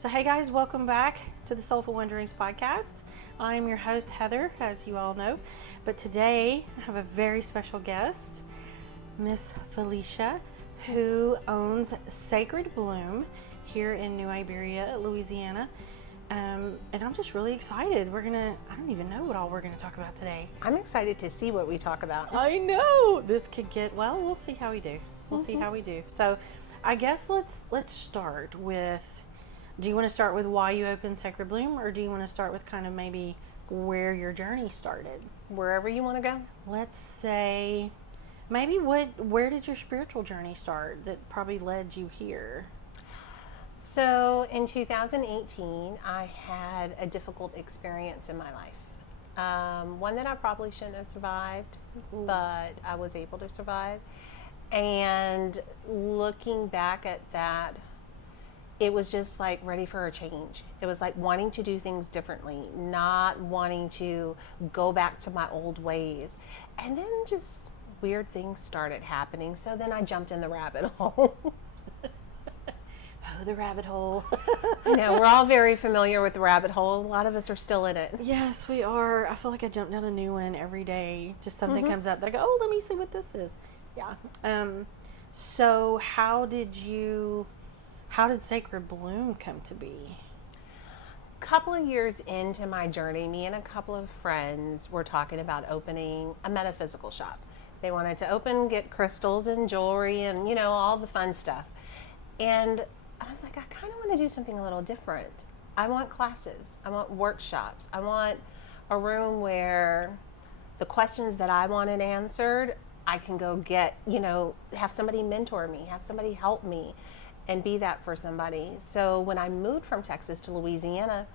So, hey guys, welcome back to the Soulful Wonderings podcast. I'm your host, Heather, as you all know. But today, I have a very special guest, Miss Felicia, who owns Sacred Bloom here in New Iberia, Louisiana. And I'm just really excited. I don't even know what all we're going to talk about today. I'm excited to see what we talk about. I know this could get, we'll see how we do. We'll see how we do. So, I guess let's start with, do you want to start with why you opened Sacred Bloom, or do you want to start with kind of maybe where your journey started? Wherever you want to go. Let's say, maybe where did your spiritual journey start that probably led you here? So in 2018, I had a difficult experience in my life. One that I probably shouldn't have survived, but I was able to survive. And looking back at that, it was just like ready for a change. It was like wanting to do things differently, not wanting to go back to my old ways. And then just weird things started happening. So then I jumped in the rabbit hole. Oh, the rabbit hole. I know, we're all very familiar with the rabbit hole. A lot of us are still in it. Yes, we are. I feel like I jump down a new one every day. Just something comes up that I go, oh, let me see what this is. Yeah. So how did Sacred Bloom come to be? A couple of years into my journey, me and a couple of friends were talking about opening a metaphysical shop. They wanted to get crystals and jewelry and, all the fun stuff. And I was like, I kind of want to do something a little different. I want classes. I want workshops. I want a room where the questions that I wanted answered, I can go get, have somebody mentor me, have somebody help me, and be that for somebody. So when I moved from Texas to Louisiana,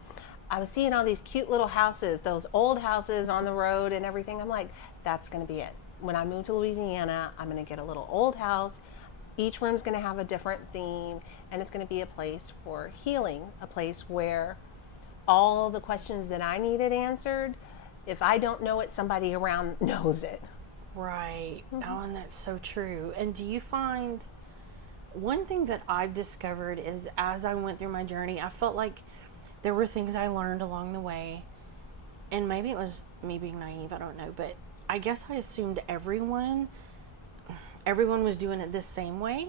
I was seeing all these cute little houses, those old houses on the road and everything. I'm like, that's going to be it. When I move to Louisiana, I'm going to get a little old house. Each room's going to have a different theme, and it's going to be a place for healing, a place where all the questions that I needed answered, if I don't know it, somebody around knows it. Right. Oh, and that's so true. And do you find, one thing that I've discovered is as I went through my journey, I felt like there were things I learned along the way, and maybe it was me being naive, I don't know, but I guess I assumed everyone was doing it the same way,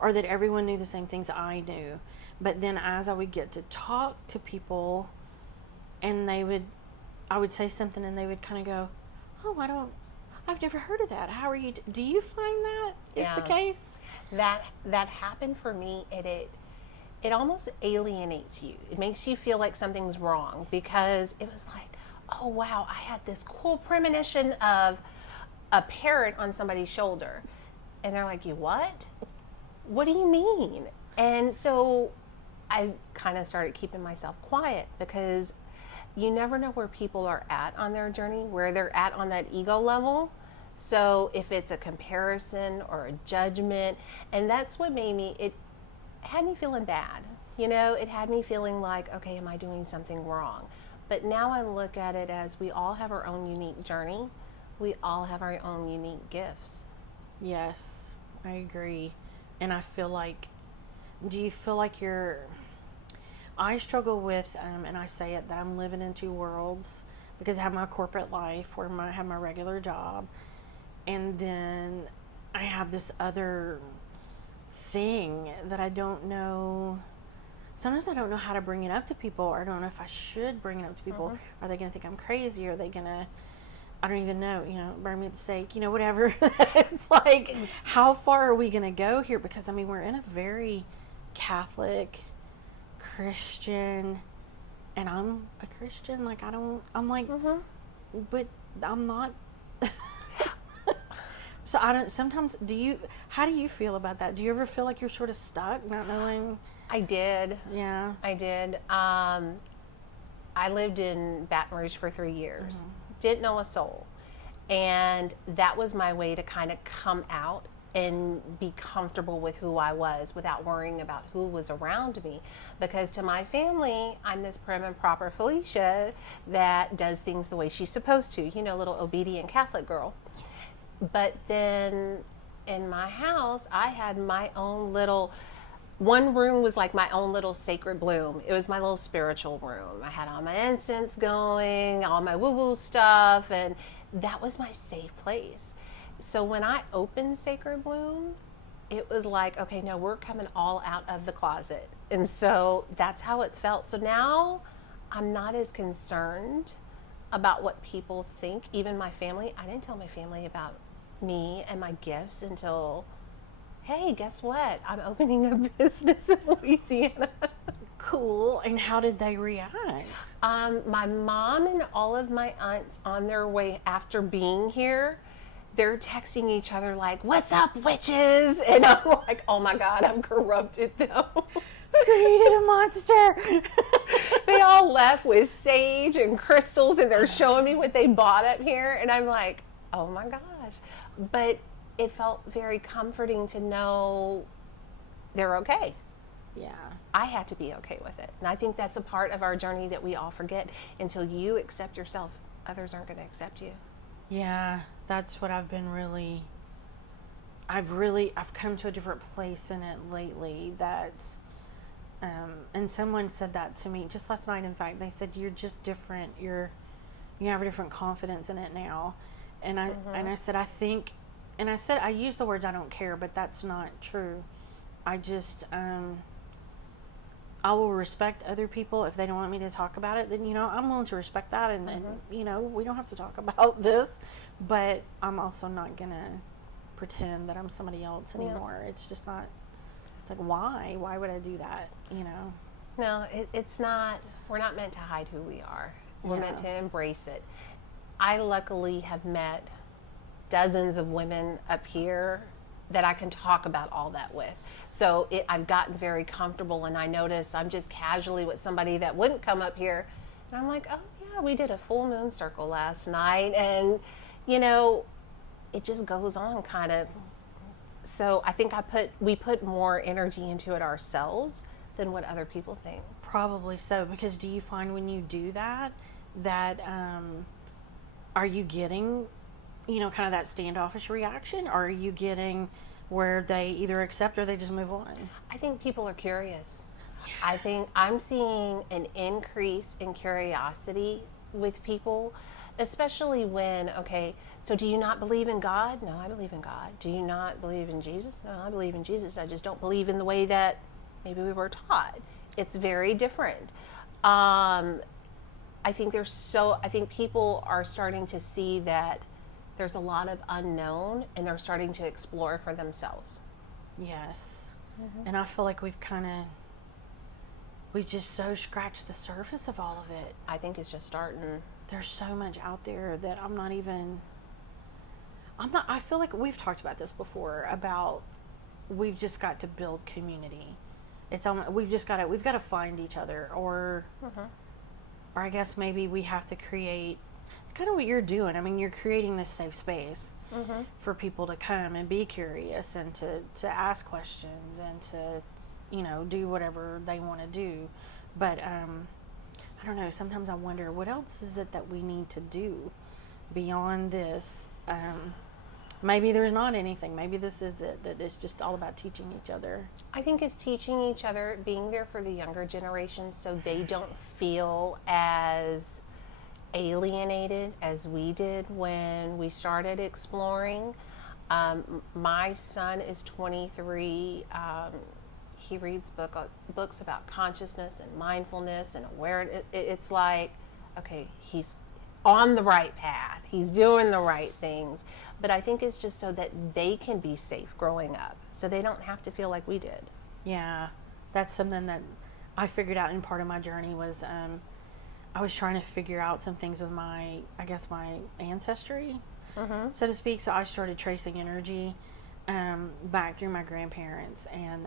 or that everyone knew the same things I knew. But then as I would get to talk to people, and I would say something and they would kind of go, oh, I've never heard of that. How are you? Do you find that is the case? That happened for me. It almost alienates you. It makes you feel like something's wrong, because it was like, oh wow, I had this cool premonition of a parrot on somebody's shoulder, and they're like, you what? What do you mean? And so I kind of started keeping myself quiet, because you never know where people are at on their journey, where they're at on that ego level. So if it's a comparison or a judgment, and that's what it had me feeling bad. It had me feeling like, okay, am I doing something wrong? But now I look at it as we all have our own unique journey. We all have our own unique gifts. Yes, I agree. And I feel like, do you feel like I struggle with, and I say it, that I'm living in two worlds, because I have my corporate life where I have my regular job, and then I have this other thing that I don't know. Sometimes I don't know how to bring it up to people, or I don't know if I should bring it up to people. Are they going to think I'm crazy? Are they going to, I don't even know, burn me at the stake, whatever. It's like, how far are we going to go here? Because, we're in a very Catholic, Christian, and I'm a Christian. Like, but I'm not. So sometimes how do you feel about that? Do you ever feel like you're sort of stuck, not knowing? I did. Yeah. I did. I lived in Baton Rouge for 3 years. Didn't know a soul. And that was my way to kind of come out and be comfortable with who I was without worrying about who was around me. Because to my family, I'm this prim and proper Felicia that does things the way she's supposed to, little obedient Catholic girl. But then in my house, I had my own little One room was like my own little sacred bloom. It was my little spiritual room. I had all my incense going, all my woo-woo stuff, and that was my safe place. So when I opened Sacred Bloom, it was like, okay, no, we're coming all out of the closet. And so that's how it's felt. So now I'm not as concerned about what people think, even my family. I didn't tell my family about me and my gifts until, hey, guess what? I'm opening a business in Louisiana. Cool. And how did they react? My mom and all of my aunts on their way after being here, they're texting each other like, "What's up, witches?" And I'm like, "Oh my God, I've corrupted them." Created a monster. They all left with sage and crystals, and they're showing me what they bought up here, and I'm like, "Oh my gosh!" But it felt very comforting to know they're okay. Yeah. I had to be okay with it. And I think that's a part of our journey that we all forget. Until you accept yourself, others aren't going to accept you. Yeah, that's what I've come to a different place in it lately. And someone said that to me just last night. In fact, they said, you're just different. You have a different confidence in it now. And I said, I used the words, I don't care, but that's not true. I just, I will respect other people. If they don't want me to talk about it, then, I'm willing to respect that. And we don't have to talk about this, but I'm also not going to pretend that I'm somebody else anymore. Yeah. It's just not, it's like, why would I do that? No, it's not, we're not meant to hide who we are. We're meant to embrace it. I luckily have met dozens of women up here that I can talk about all that with. So I've gotten very comfortable, and I notice I'm just casually with somebody that wouldn't come up here. And I'm like, oh yeah, we did a full moon circle last night. And it just goes on kind of. So I think we put more energy into it ourselves than what other people think. Probably so, because do you find when you do that are you getting kind of that standoffish reaction, or are you getting where they either accept or they just move on? I think people are curious. Yeah. I think I'm seeing an increase in curiosity with people, especially when, okay, so do you not believe in God? No, I believe in God. Do you not believe in Jesus? No, I believe in Jesus. I just don't believe in the way that maybe we were taught. It's very different. I think people are starting to see that there's a lot of unknown, and they're starting to explore for themselves. Yes. Mm-hmm. And I feel like we've just so scratched the surface of all of it. I think it's just starting. There's so much out there that I feel like we've talked about this before, about we've just got to build community. We've got to find each other, or I guess maybe we have to create. It's kind of what you're doing. I mean, you're creating this safe space for people to come and be curious, and to ask questions, and to, do whatever they want to do. But I don't know. Sometimes I wonder, what else is it that we need to do beyond this? Maybe there's not anything. Maybe this is it, that it's just all about teaching each other. I think it's teaching each other, being there for the younger generations so they don't feel as alienated as we did when we started exploring. My son is 23. He reads books about consciousness and mindfulness and awareness. It's like, okay, he's on the right path. He's doing the right things. But I think it's just so that they can be safe growing up, so they don't have to feel like we did. Yeah, that's something that I figured out in part of my journey was I was trying to figure out some things with my ancestry, so to speak. So I started tracing energy back through my grandparents, and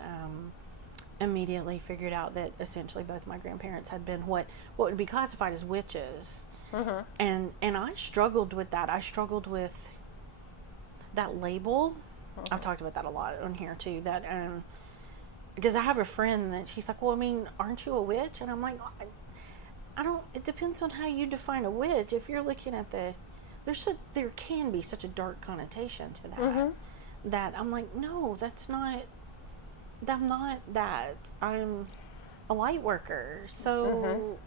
immediately figured out that essentially both my grandparents had been what would be classified as witches. And I struggled with that. I struggled with that label. I've talked about that a lot on here too, that because I have a friend that she's like, well, I mean, aren't you a witch? And I'm like, I don't, it depends on how you define a witch. If you're looking at there can be such a dark connotation to that, that I'm like, no, that's not I'm not that. I'm a light worker. So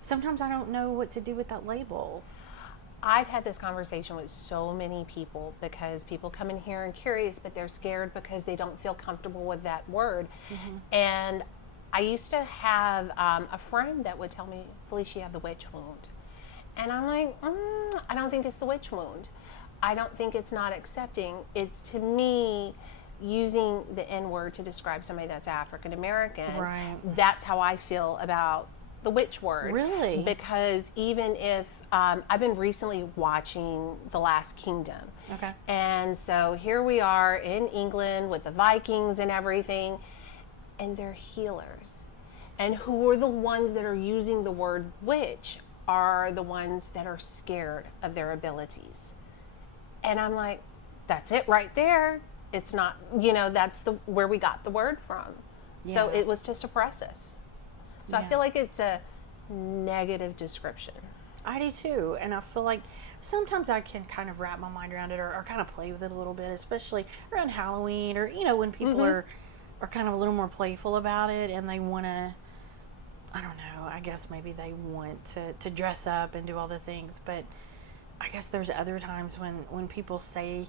sometimes I don't know what to do with that label. I've had this conversation with so many people because people come in here and curious, but they're scared because they don't feel comfortable with that word. And I used to have a friend that would tell me, Felicia, you have the witch wound. And I'm like, I don't think it's the witch wound. I don't think it's not accepting. It's, to me, using the N word to describe somebody that's African American. Right. That's how I feel about the witch word. Really? Because even if I've been recently watching The Last Kingdom. Okay. And so here we are in England with the Vikings and everything, and they're healers. And who are the ones that are using the word witch are the ones that are scared of their abilities. And I'm like, that's it right there. It's not, that's where we got the word from. Yeah. So it was to suppress us. So I feel like it's a negative description. I do too. And I feel like sometimes I can kind of wrap my mind around it or kind of play with it a little bit, especially around Halloween or, when people are kind of a little more playful about it and they want to, I don't know, I guess maybe they want to dress up and do all the things. But I guess there's other times when people say,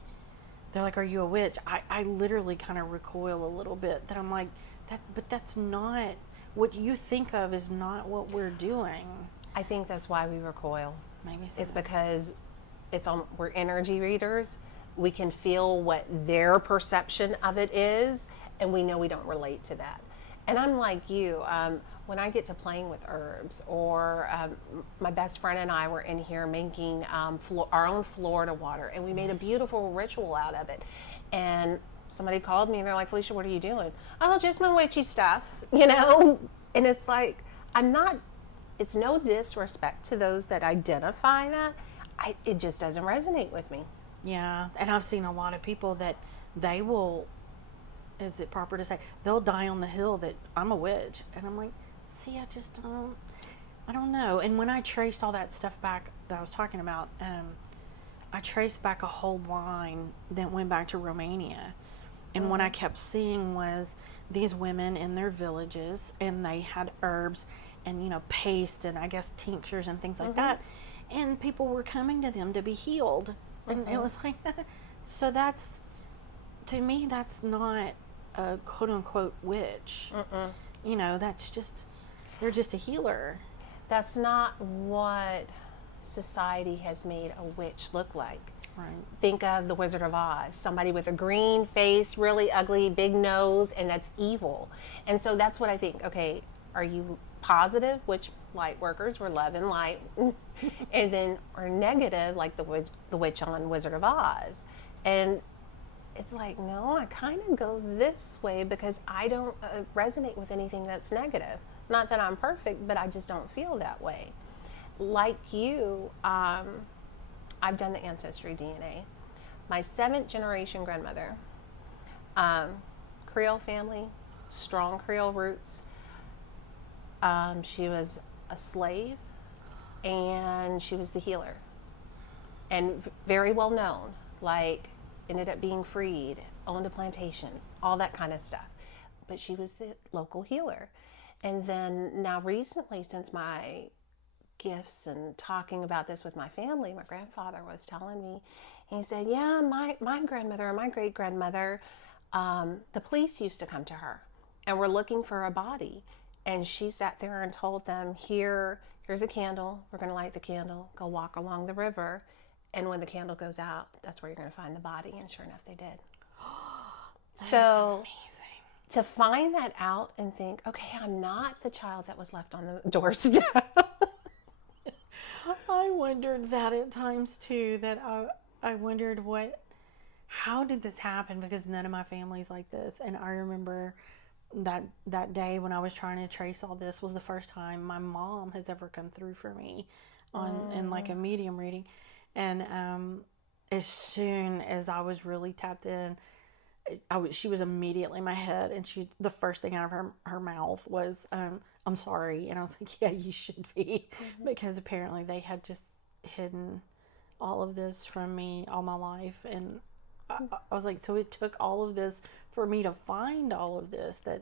they're like, are you a witch? I literally kind of recoil a little bit, that I'm like, but that's not, what you think of is not what we're doing. I think that's why we recoil. Maybe so. It's because we're energy readers. We can feel what their perception of it is, and we know we don't relate to that. And I'm like you, when I get to playing with herbs, or my best friend and I were in here making our own Florida water, and we made a beautiful ritual out of it. And somebody called me and they're like, Felicia, what are you doing? Oh, just my witchy stuff, And it's like, it's no disrespect to those that identify that. It just doesn't resonate with me. Yeah, and I've seen a lot of people that they will, is it proper to say, they'll die on the hill that I'm a witch. And I'm like, see, I don't know. And when I traced all that stuff back that I was talking about, I traced back a whole line that went back to Romania. And what I kept seeing was these women in their villages, and they had herbs and, paste and I guess tinctures and things like that. And people were coming to them to be healed. And it was like, so that's, to me, that's not a quote unquote witch. That's just, they're just a healer. That's not what society has made a witch look like. Right. Think of the Wizard of Oz, somebody with a green face, really ugly, big nose, and that's evil. And so that's what I think. Okay, are you positive, which light workers were love and light, and then or negative, like the witch on Wizard of Oz? And it's like, no, I kind of go this way because I don't resonate with anything that's negative. Not that I'm perfect, but I just don't feel that way. Like you, I've done the ancestry DNA. My 7th generation grandmother, Creole family, strong Creole roots. She was a slave, and she was the healer, and very well known, like ended up being freed, owned a plantation, all that kind of stuff. But she was the local healer. And then now recently, since my gifts and talking about this with my family, my grandfather was telling me, he said, yeah, my grandmother and my great grandmother, the police used to come to her and were looking for a body, and she sat there and told them, here's a candle, we're going to light the candle, go walk along the river, and when the candle goes out, that's where you're going to find the body. And sure enough, they did. So amazing to find that out and think, okay, I'm not the child that was left on the doorstep. I wondered that at times too, that I wondered how did this happen? Because none of my family's like this. And I remember that day when I was trying to trace all this was the first time my mom has ever come through for me in like a medium reading. And as soon as I was really tapped in, she was immediately in my head, and the first thing out of her mouth was, I'm sorry. And I was like, yeah, you should be, because apparently they had just hidden all of this from me all my life. And I was like, so it took all of this for me to find all of this. That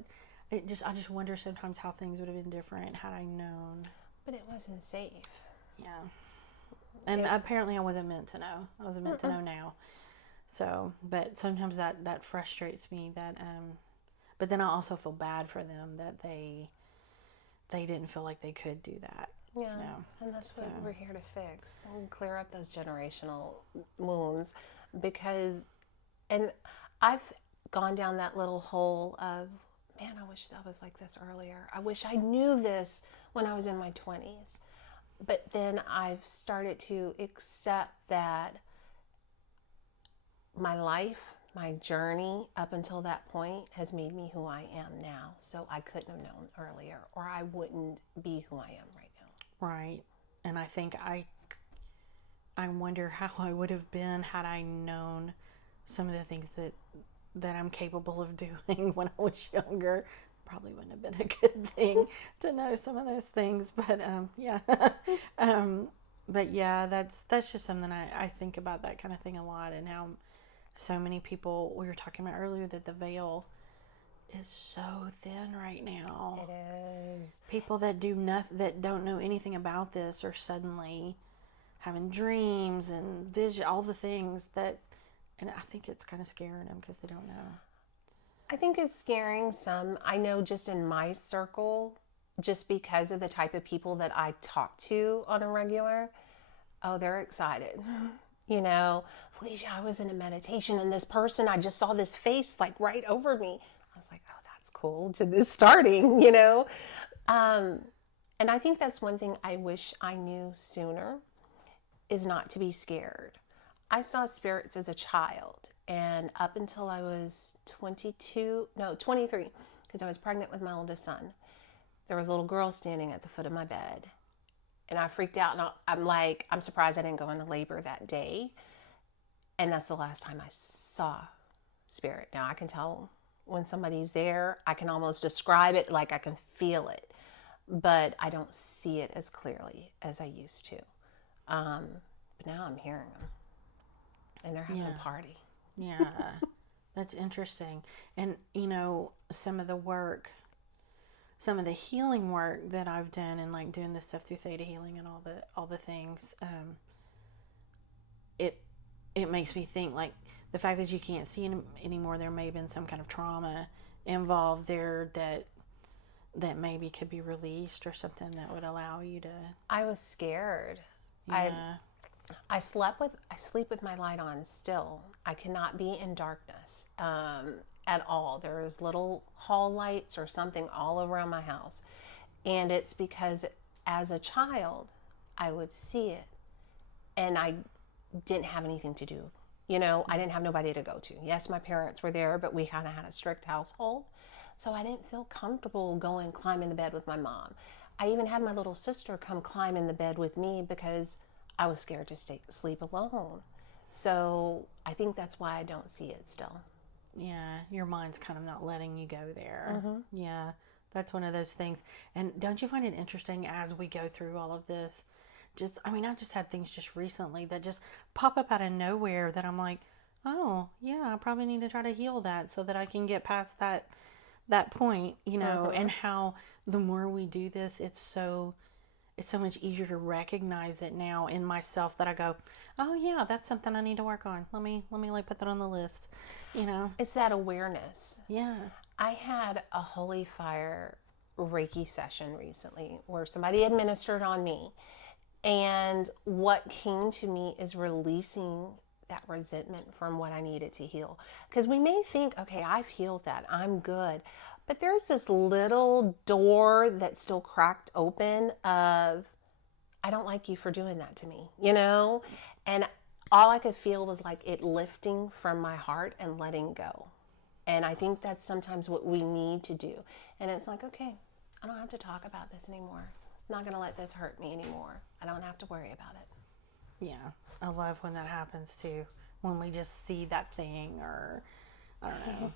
I just wonder sometimes how things would have been different had I known. But it wasn't safe. Yeah. And apparently I wasn't meant to know. I wasn't meant to know now. So, but sometimes that frustrates me. But then I also feel bad for them that they didn't feel like they could do that. Yeah, and that's what we're here to fix and clear up those generational wounds, because, and I've gone down that little hole of, man, I wish that was like this earlier. I wish I knew this when I was in my 20s. But then I've started to accept that my life, my journey up until that point has made me who I am now. So I couldn't have known earlier, or I wouldn't be who I am right now. Right. And I think I wonder how I would have been had I known some of the things that I'm capable of doing when I was younger. Probably wouldn't have been a good thing to know some of those things, but yeah. But yeah, that's just something I think about, that kind of thing a lot, and how so many people, we were talking about earlier, that the veil is so thin right now. It is. People that do nothing, that don't know anything about this, are suddenly having dreams and vision, all the things that, and I think it's kind of scaring them because they don't know. I think it's scaring some. I know just in my circle, just because of the type of people that I talk to on a regular, oh, they're excited. You know, Felicia, I was in a meditation and this person, I just saw this face like right over me. I was like, oh, that's cool, to this starting, you know. And I think that's one thing I wish I knew sooner, is not to be scared. I saw spirits as a child, and up until I was 23, because I was pregnant with my oldest son, there was a little girl standing at the foot of my bed. And I freaked out, and I'm surprised I didn't go into labor that day. And that's the last time I saw spirit. Now I can tell when somebody's there. I can almost describe it, like I can feel it, but I don't see it as clearly as I used to. But now I'm hearing them, and they're having a party. Yeah, that's interesting. And you know, some of the healing work that I've done, and like doing this stuff through theta healing and all the things, it makes me think, like, the fact that you can't see anymore, there may have been some kind of trauma involved there that maybe could be released, or something that would allow you to. I was scared. Yeah. I sleep with my light on still. I cannot be in darkness at all. There's little hall lights or something all around my house. And it's because as a child, I would see it, and I didn't have anything to do. You know, I didn't have nobody to go to. Yes, my parents were there, but we kind of had a strict household. So I didn't feel comfortable going climb in the bed with my mom. I even had my little sister come climb in the bed with me because I was scared to sleep alone. So I think that's why I don't see it still. Yeah, your mind's kind of not letting you go there. Mm-hmm. Yeah, that's one of those things. And don't you find it interesting as we go through all of this? I've just had things just recently that just pop up out of nowhere that I'm like, oh, yeah, I probably need to try to heal that so that I can get past that point, you know, and how the more we do this, it's so much easier to recognize it now in myself, that I go, oh yeah, that's something I need to work on. Let me like put that on the list, you know. It's that awareness. Yeah. I had a holy fire Reiki session recently where somebody administered on me, and what came to me is releasing that resentment from what I needed to heal. Because we may think, okay, I've healed that, I'm good. But there's this little door that's still cracked open of, I don't like you for doing that to me, you know? And all I could feel was like it lifting from my heart and letting go. And I think that's sometimes what we need to do. And it's like, okay, I don't have to talk about this anymore. I'm not going to let this hurt me anymore. I don't have to worry about it. Yeah. I love when that happens too. When we just see that thing, or, I don't know,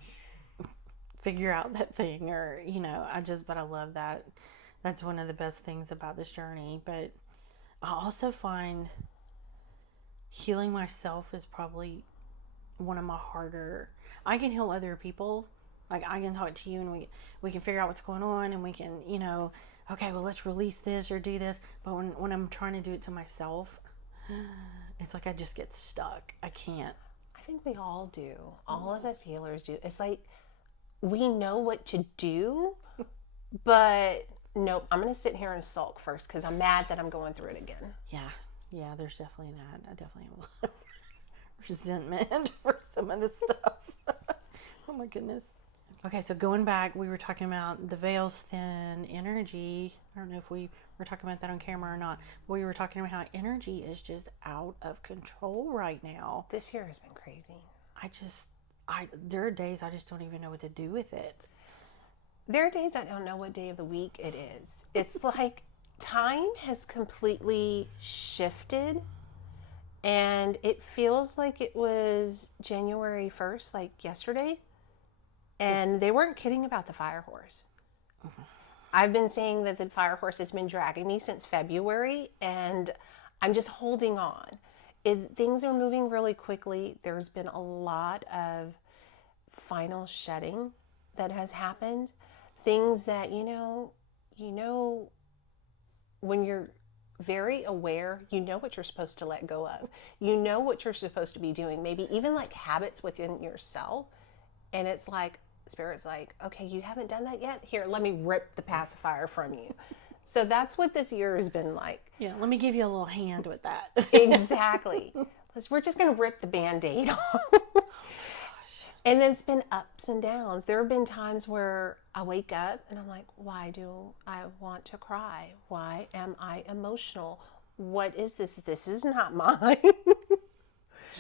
figure out that thing, or, you know, but I love that. That's one of the best things about this journey. But I also find healing myself is probably one of my harder. I can heal other people. Like I can talk to you and we can figure out what's going on and we can, okay, well let's release this or do this. But when I'm trying to do it to myself, it's like I just get stuck. I can't. I think we all do. All of us healers do. It's like we know what to do, but nope, I'm going to sit here and sulk first because I'm mad that I'm going through it again. Yeah, there's definitely that. I definitely have a lot of resentment for some of this stuff. Oh my goodness. Okay, so going back, we were talking about the veil's thin energy. I don't know if we were talking about that on camera or not. We were talking about how energy is just out of control right now. This year has been crazy. There are days I just don't even know what to do with it. There are days I don't know what day of the week it is. It's like time has completely shifted and it feels like it was January 1st, like yesterday. And they weren't kidding about the fire horse. Mm-hmm. I've been saying that the fire horse has been dragging me since February, and I'm just holding on. Things are moving really quickly. There's been a lot of final shedding that has happened. Things that, when you're very aware, you know what you're supposed to let go of. You know what you're supposed to be doing. Maybe even like habits within yourself. And it's like, Spirit's like, okay, you haven't done that yet? Here, let me rip the pacifier from you. So that's what this year has been like. Yeah, let me give you a little hand with that. Exactly. We're just going to rip the Band-Aid off. And then it's been ups and downs. There have been times where I wake up and I'm like, why do I want to cry? Why am I emotional? What is this? This is not mine.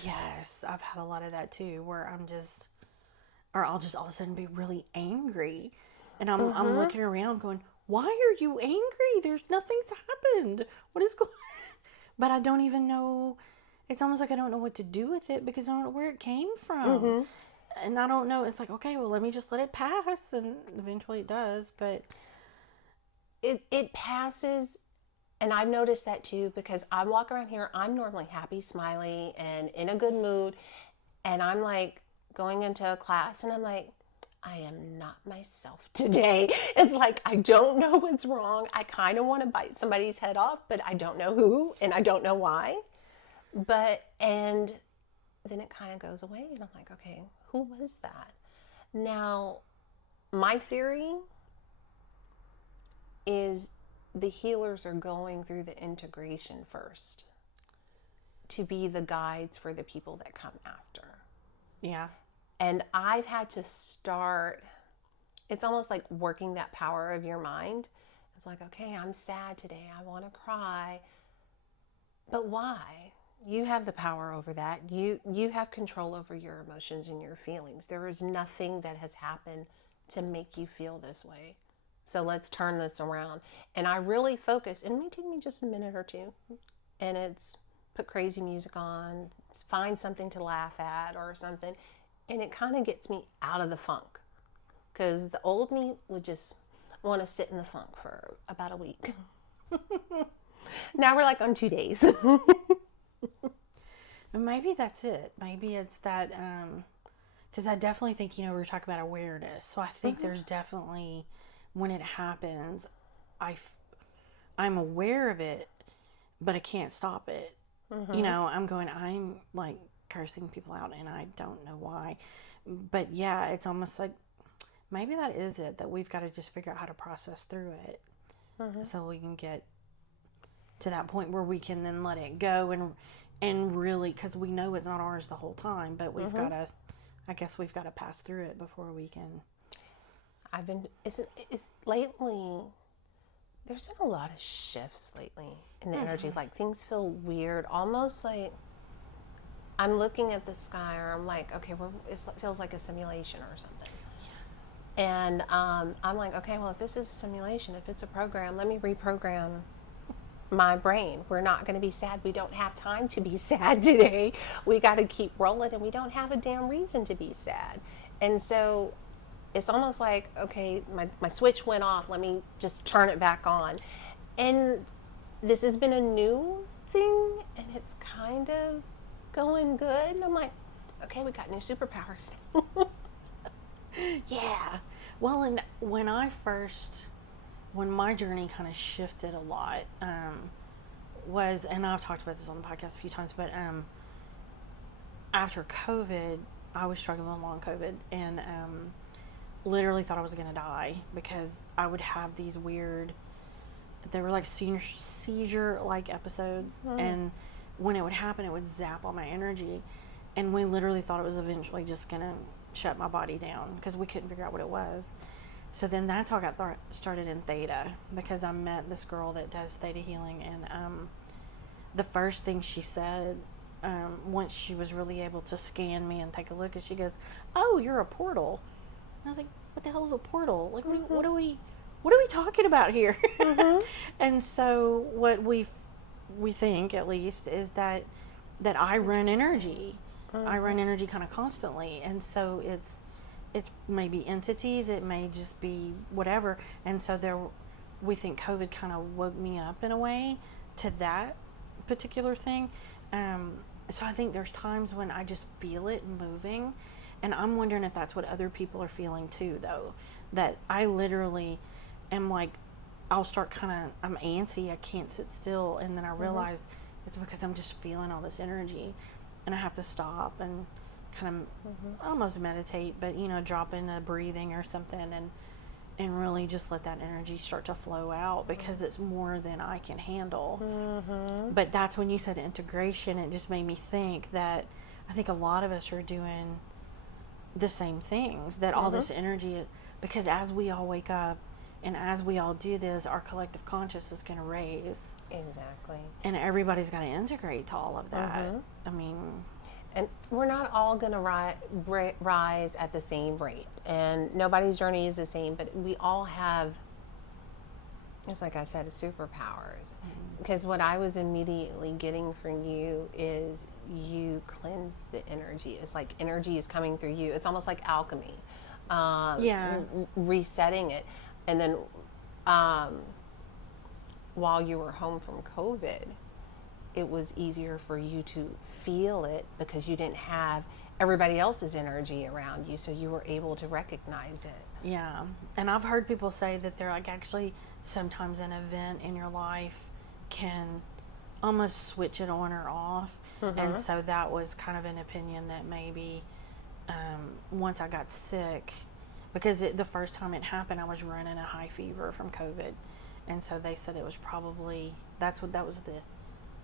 Yes, I've had a lot of that too, where I'll just all of a sudden be really angry. And I'm looking around going, why are you angry? There's nothing's happened. What is going on? But I don't even know. It's almost like I don't know what to do with it because I don't know where it came from. And I don't know. It's like, okay, well, let me just let it pass. And eventually it does. But it passes. And I've noticed that too because I walk around here. I'm normally happy, smiley, and in a good mood. And I'm like, going into a class and I'm like, I am not myself today. It's like, I don't know what's wrong. I kind of want to bite somebody's head off, but I don't know who and I don't know why. And then it kind of goes away and I'm like, okay, who was that? Now, my theory is the healers are going through the integration first to be the guides for the people that come after. yeah. And I've had to start, it's almost like working that power of your mind. It's like, okay, I'm sad today. I want to cry. But why? You have the power over that. You have control over your emotions and your feelings. There is nothing that has happened to make you feel this way. So let's turn this around. And I really focus, and it may take me just a minute or two. And it's put crazy music on, find something to laugh at or something. And it kind of gets me out of the funk because the old me would just want to sit in the funk for about a week. Now we're like on 2 days. Maybe that's it. Maybe it's that, because I definitely think, we were talking about awareness. So I think there's definitely, when it happens, I'm aware of it, but I can't stop it. I'm like, cursing people out and I don't know why, but yeah, it's almost like maybe that is it, that we've got to just figure out how to process through it so we can get to that point where we can then let it go and really, because we know it's not ours the whole time, but we've got to, I guess we've got to pass through it before we can. It's lately, there's been a lot of shifts lately in the energy, like things feel weird, almost like I'm looking at the sky, or I'm like, okay, it feels like a simulation or something. Yeah. And I'm like, okay, well, if this is a simulation, if it's a program, let me reprogram my brain. We're not going to be sad. We don't have time to be sad today. We got to keep rolling, and we don't have a damn reason to be sad. And so it's almost like, okay, my switch went off. Let me just turn it back on. And this has been a new thing, and it's kind of going good. And I'm like, okay, we got new superpowers. Yeah. Well, and when my journey kind of shifted a lot, was, and I've talked about this on the podcast a few times, but after COVID, I was struggling with long COVID, and literally thought I was going to die because I would have these weird, they were like seizure like episodes, and when it would happen, it would zap all my energy, and we literally thought it was eventually just going to shut my body down because we couldn't figure out what it was. So then that's how I got started in theta, because I met this girl that does theta healing, and the first thing she said, once she was really able to scan me and take a look, is she goes, "Oh, you're a portal." And I was like, "What the hell is a portal? Like, what are we talking about here?" And so what we think, at least, is that I run energy. I run energy kind of constantly, and so it's maybe entities, it may just be whatever, and so we think COVID kind of woke me up in a way to that particular thing. So I think there's times when I just feel it moving, and I'm wondering if that's what other people are feeling too, though, that I literally am like, I'll start I'm antsy, I can't sit still, and then I realize it's because I'm just feeling all this energy, and I have to stop and kind of almost meditate, but drop in a breathing or something, and really just let that energy start to flow out, because it's more than I can handle. But that's when you said integration, it just made me think that I think a lot of us are doing the same things, that all this energy, because as we all wake up and as we all do this, our collective conscious is going to raise. Exactly. And everybody's got to integrate to all of that. I mean, and we're not all going to rise at the same rate, and nobody's journey is the same, but we all have, it's like I said, superpowers. Because what I was immediately getting from you is you cleanse the energy. It's like energy is coming through you. It's almost like alchemy. Resetting it. And then while you were home from COVID, it was easier for you to feel it because you didn't have everybody else's energy around you, so you were able to recognize it. Yeah. And I've heard people say that they're like, actually, sometimes an event in your life can almost switch it on or off. And so that was kind of an opinion that maybe once I got sick, because the first time it happened, I was running a high fever from COVID. And so they said it was probably, that was the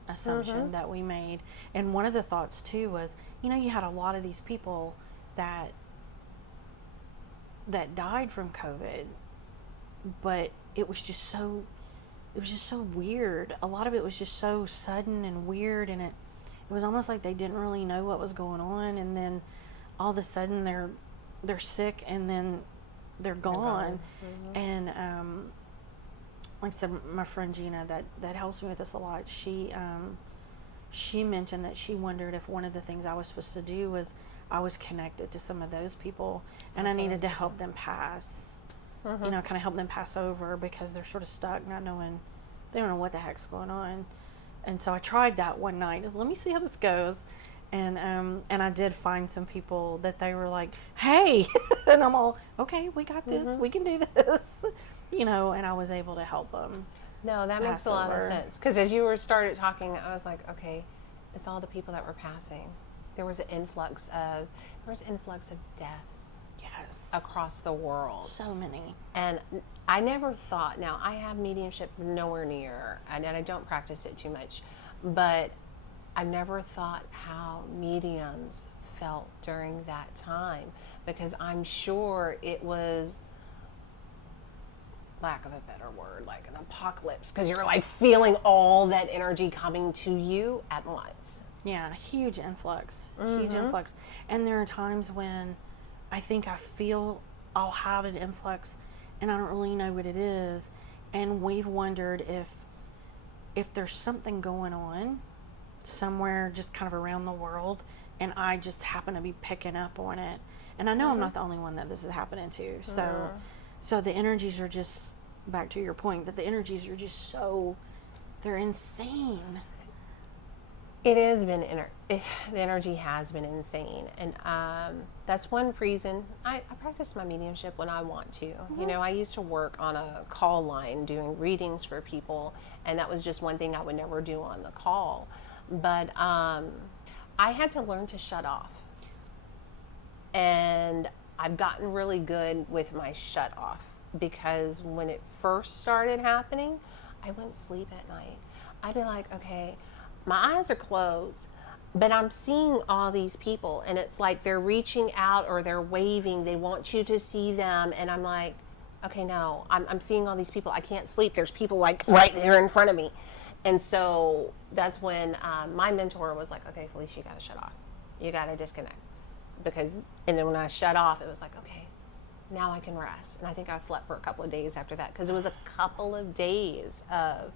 assumption that we made. And one of the thoughts too was, you had a lot of these people that died from COVID, but it was just so weird. A lot of it was just so sudden and weird, and it was almost like they didn't really know what was going on, and then all of a sudden they're sick, and then they're gone. And like I said, my friend Gina that helps me with this a lot, she mentioned that she wondered if one of the things I was supposed to do was I was connected to some of those people, and I needed to help them pass, kind of help them pass over, because they're sort of stuck, not knowing, they don't know what the heck's going on. And so I tried that one night. Let me see how this goes. And I did find some people that they were like, "Hey," and I'm all, "Okay, we got this. We can do this," and I was able to help them. No, that makes a lot of sense. Because as you started talking, I was like, okay, it's all the people that were passing. There was an influx of deaths. Yes. Across the world. So many. And I never thought, now I have mediumship nowhere near, and I don't practice it too much, but I never thought how mediums felt during that time, because I'm sure it was, lack of a better word, like an apocalypse, because you're like feeling all that energy coming to you at once. Yeah, huge influx. And there are times when I think I feel I'll have an influx and I don't really know what it is, and we've wondered if there's something going on somewhere just kind of around the world, and I just happen to be picking up on it. And I know I'm not the only one that this is happening to. So the energies are just, back to your point, that the energies are just they're insane. It has been the energy has been insane, and that's one reason I practice my mediumship when I want to. You know, I used to work on a call line doing readings for people, and that was just one thing I would never do on the call. But I had to learn to shut off, and I've gotten really good with my shut off, because when it first started happening, I wouldn't sleep at night. I'd be like, okay, my eyes are closed, but I'm seeing all these people, and it's like they're reaching out or they're waving. They want you to see them. And I'm like, okay, no, I'm seeing all these people. I can't sleep. There's people like right there in front of me. And so that's when my mentor was like, okay, Felicia, you got to shut off. You got to disconnect. And then when I shut off, it was like, okay, now I can rest. And I think I slept for a couple of days after that, because it was a couple of days of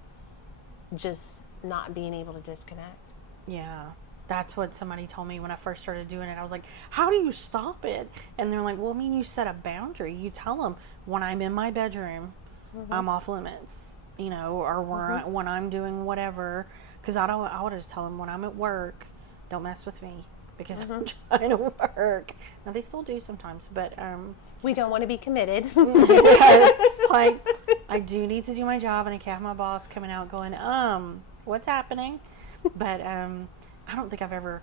just not being able to disconnect. Yeah, that's what somebody told me when I first started doing it. I was like, how do you stop it? And they're like, well, I mean, you set a boundary. You tell them, when I'm in my bedroom, I'm off limits, you know, or when I'm doing whatever. Because I would just tell them, when I'm at work, don't mess with me, because I'm trying to work. Now, they still do sometimes, but we don't want to be committed. yes, like, I do need to do my job, and I can't have my boss coming out going, what's happening? But I don't think I've ever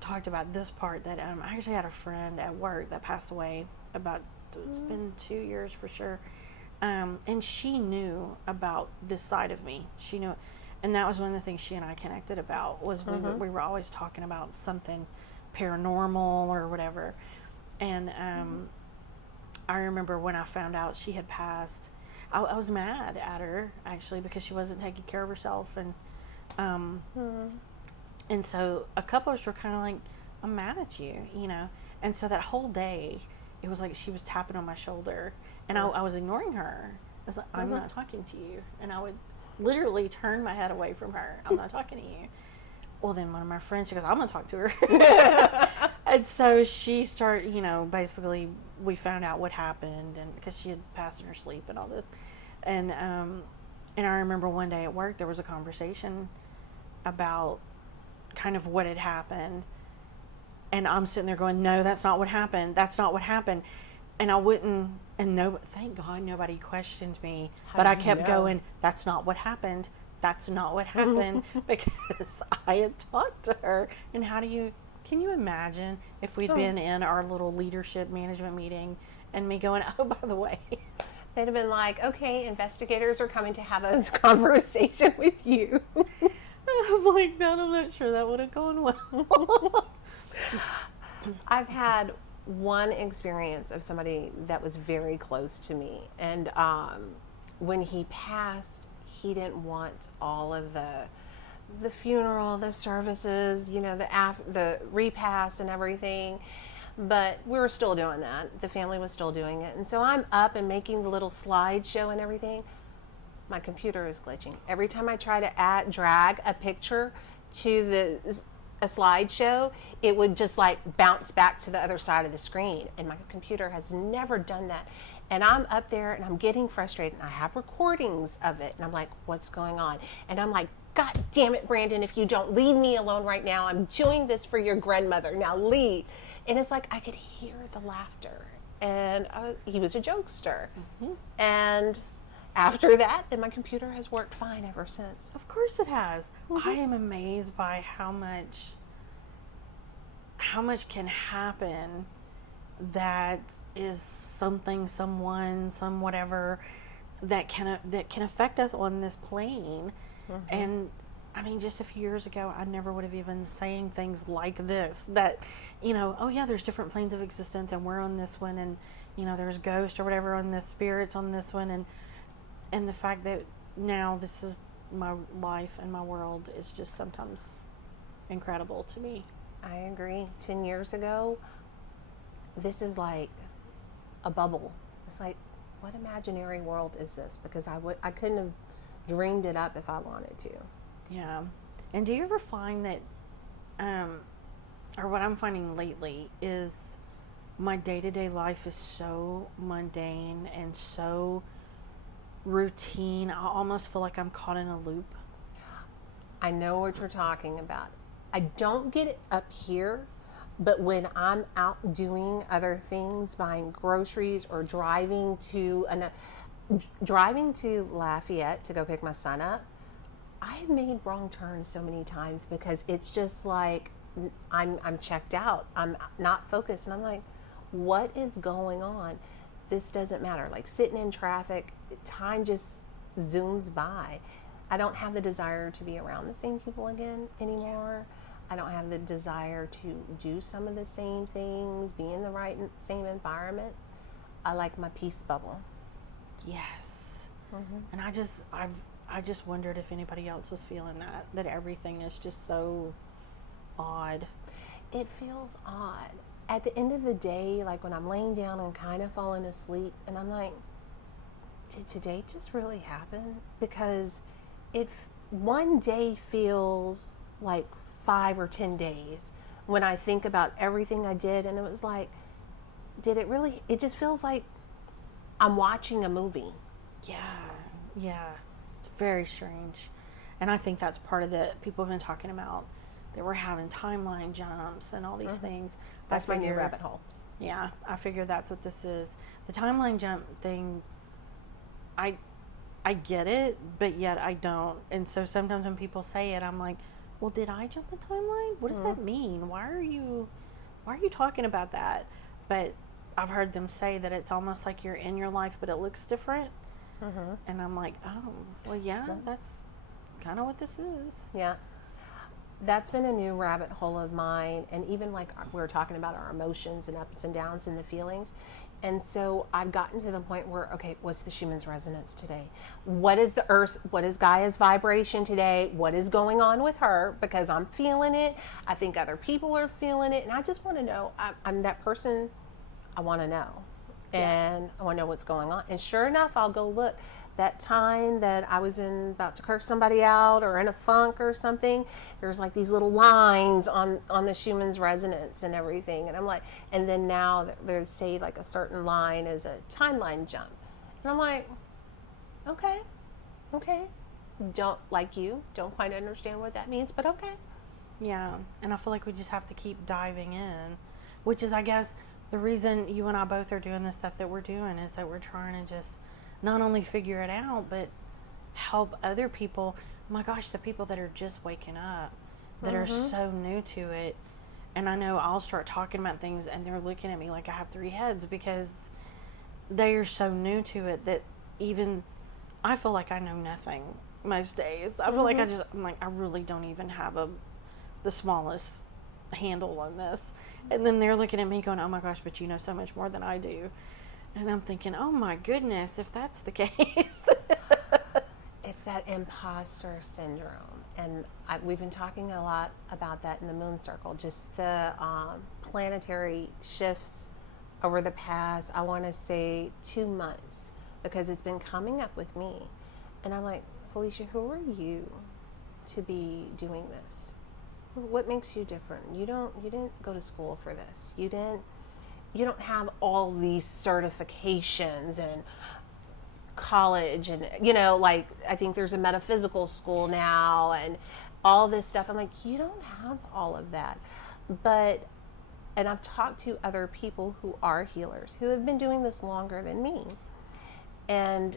talked about this part, that I actually had a friend at work that passed away about, it's been 2 years for sure, and she knew about this side of me. She knew, and that was one of the things she and I connected about, was we were always talking about something paranormal or whatever. And I remember when I found out she had passed, I was mad at her, actually, because she wasn't taking care of herself. And so a couple of us were kind of like, I'm mad at you, you know. And so that whole day, it was like she was tapping on my shoulder, and I was ignoring her. I was like, I'm not talking to you. And I would literally turn my head away from her. I'm not talking to you. Well, then one of my friends, she goes, I'm going to talk to her. And so she started, you know, basically we found out what happened, and because she had passed in her sleep and all this. And I remember one day at work, there was a conversation about kind of what had happened. And I'm sitting there going, no, that's not what happened. That's not what happened. And I wouldn't, and no, thank God nobody questioned me. But I kept going, that's not what happened. That's not what happened. Because I had talked to her. And can you imagine if we'd been in our little leadership management meeting and me going, oh, by the way. They'd have been like, okay, investigators are coming to have a conversation with you. I'm like, no, I'm not sure that would have gone well. I've had one experience of somebody that was very close to me. And when he passed, he didn't want all of the funeral, the services, you know, the repast and everything. But we were still doing that. The family was still doing it. And so I'm up and making the little slideshow and everything. My computer is glitching. Every time I try to drag a picture to a slideshow, it would just like bounce back to the other side of the screen. And my computer has never done that. And I'm up there and I'm getting frustrated, and I have recordings of it. And I'm like, what's going on? And I'm like, God damn it, Brandon, if you don't leave me alone right now, I'm doing this for your grandmother. Now leave. And it's like, I could hear the laughter. And he was a jokester. And after that, then my computer has worked fine ever since. Of course it has. I am amazed by how much can happen that is something, someone, some whatever that can affect us on this plane. And I mean, just a few years ago, I never would have even saying things like this, that, you know, oh yeah, there's different planes of existence, and we're on this one, and, you know, there's ghosts or whatever on this, spirits on this one, and the fact that now this is my life and my world is just sometimes incredible to me. I agree. 10 years ago, this is like a bubble. It's like, what imaginary world is this? Because I couldn't have dreamed it up if I wanted to. Yeah. And do you ever find that, or what I'm finding lately is my day-to-day life is so mundane and so routine. I almost feel like I'm caught in a loop. I know what you're talking about. I don't get it up here, but when I'm out doing other things, buying groceries or driving to Lafayette to go pick my son up, I've made wrong turns so many times because it's just like I'm checked out. I'm not focused, and I'm like, what is going on? This doesn't matter. Like sitting in traffic, time just zooms by. I don't have the desire to be around the same people again anymore. I don't have the desire to do some of the same things, be in the same environments. I like my peace bubble. Yes. And I just wondered if anybody else was feeling that everything is just so odd. It feels odd. At the end of the day, like when I'm laying down and kind of falling asleep, and I'm like, did today just really happen? Because one day feels like 5 or 10 days when I think about everything I did, and it was like, did it really? It just feels like I'm watching a movie. Yeah. It's very strange. And I think that's part of the people have been talking about that we're having timeline jumps and all these things. That's my new rabbit hole. Yeah, I figure that's what this is. The timeline jump thing, I get it, but yet I don't. And so sometimes when people say it, I'm like, well, did I jump the timeline? What does that mean? Why are you talking about that? But I've heard them say that it's almost like you're in your life, but it looks different. And I'm like, oh, well, yeah, that's kind of what this is. Yeah. That's been a new rabbit hole of mine. And even like we were talking about our emotions and ups and downs and the feelings. And so I've gotten to the point where, okay, what's the Schumann's resonance today? What is Gaia's vibration today? What is going on with her? Because I'm feeling it. I think other people are feeling it. And I just want to know. I'm that person. I want to know. And I want to know what's going on. And sure enough, I'll go look. That time that I was about to curse somebody out or in a funk or something, there's like these little lines on the Schumann's resonance and everything. And I'm like, and then now they say like a certain line is a timeline jump. And I'm like, okay. Don't quite understand what that means, but okay. Yeah. And I feel like we just have to keep diving in, which is, I guess, the reason you and I both are doing the stuff that we're doing is that we're trying to just not only figure it out, but help other people. My gosh, the people that are just waking up, that are so new to it. And I know I'll start talking about things and they're looking at me like I have 3 heads because they are so new to it that even I feel like I know nothing most days. I feel like I'm like, I really don't even have the smallest handle on this. And then they're looking at me going, oh my gosh, but you know so much more than I do. And I'm thinking, oh my goodness, if that's the case. It's that imposter syndrome. And we've been talking a lot about that in the moon circle, just the planetary shifts over the past, I want to say 2 months, because it's been coming up with me. And I'm like, Felicia, who are you to be doing this? What makes you different? You didn't go to school for this. You don't have all these certifications and college and like I think there's a metaphysical school now and all this stuff. I'm like, you don't have all of that. And I've talked to other people who are healers who have been doing this longer than me. And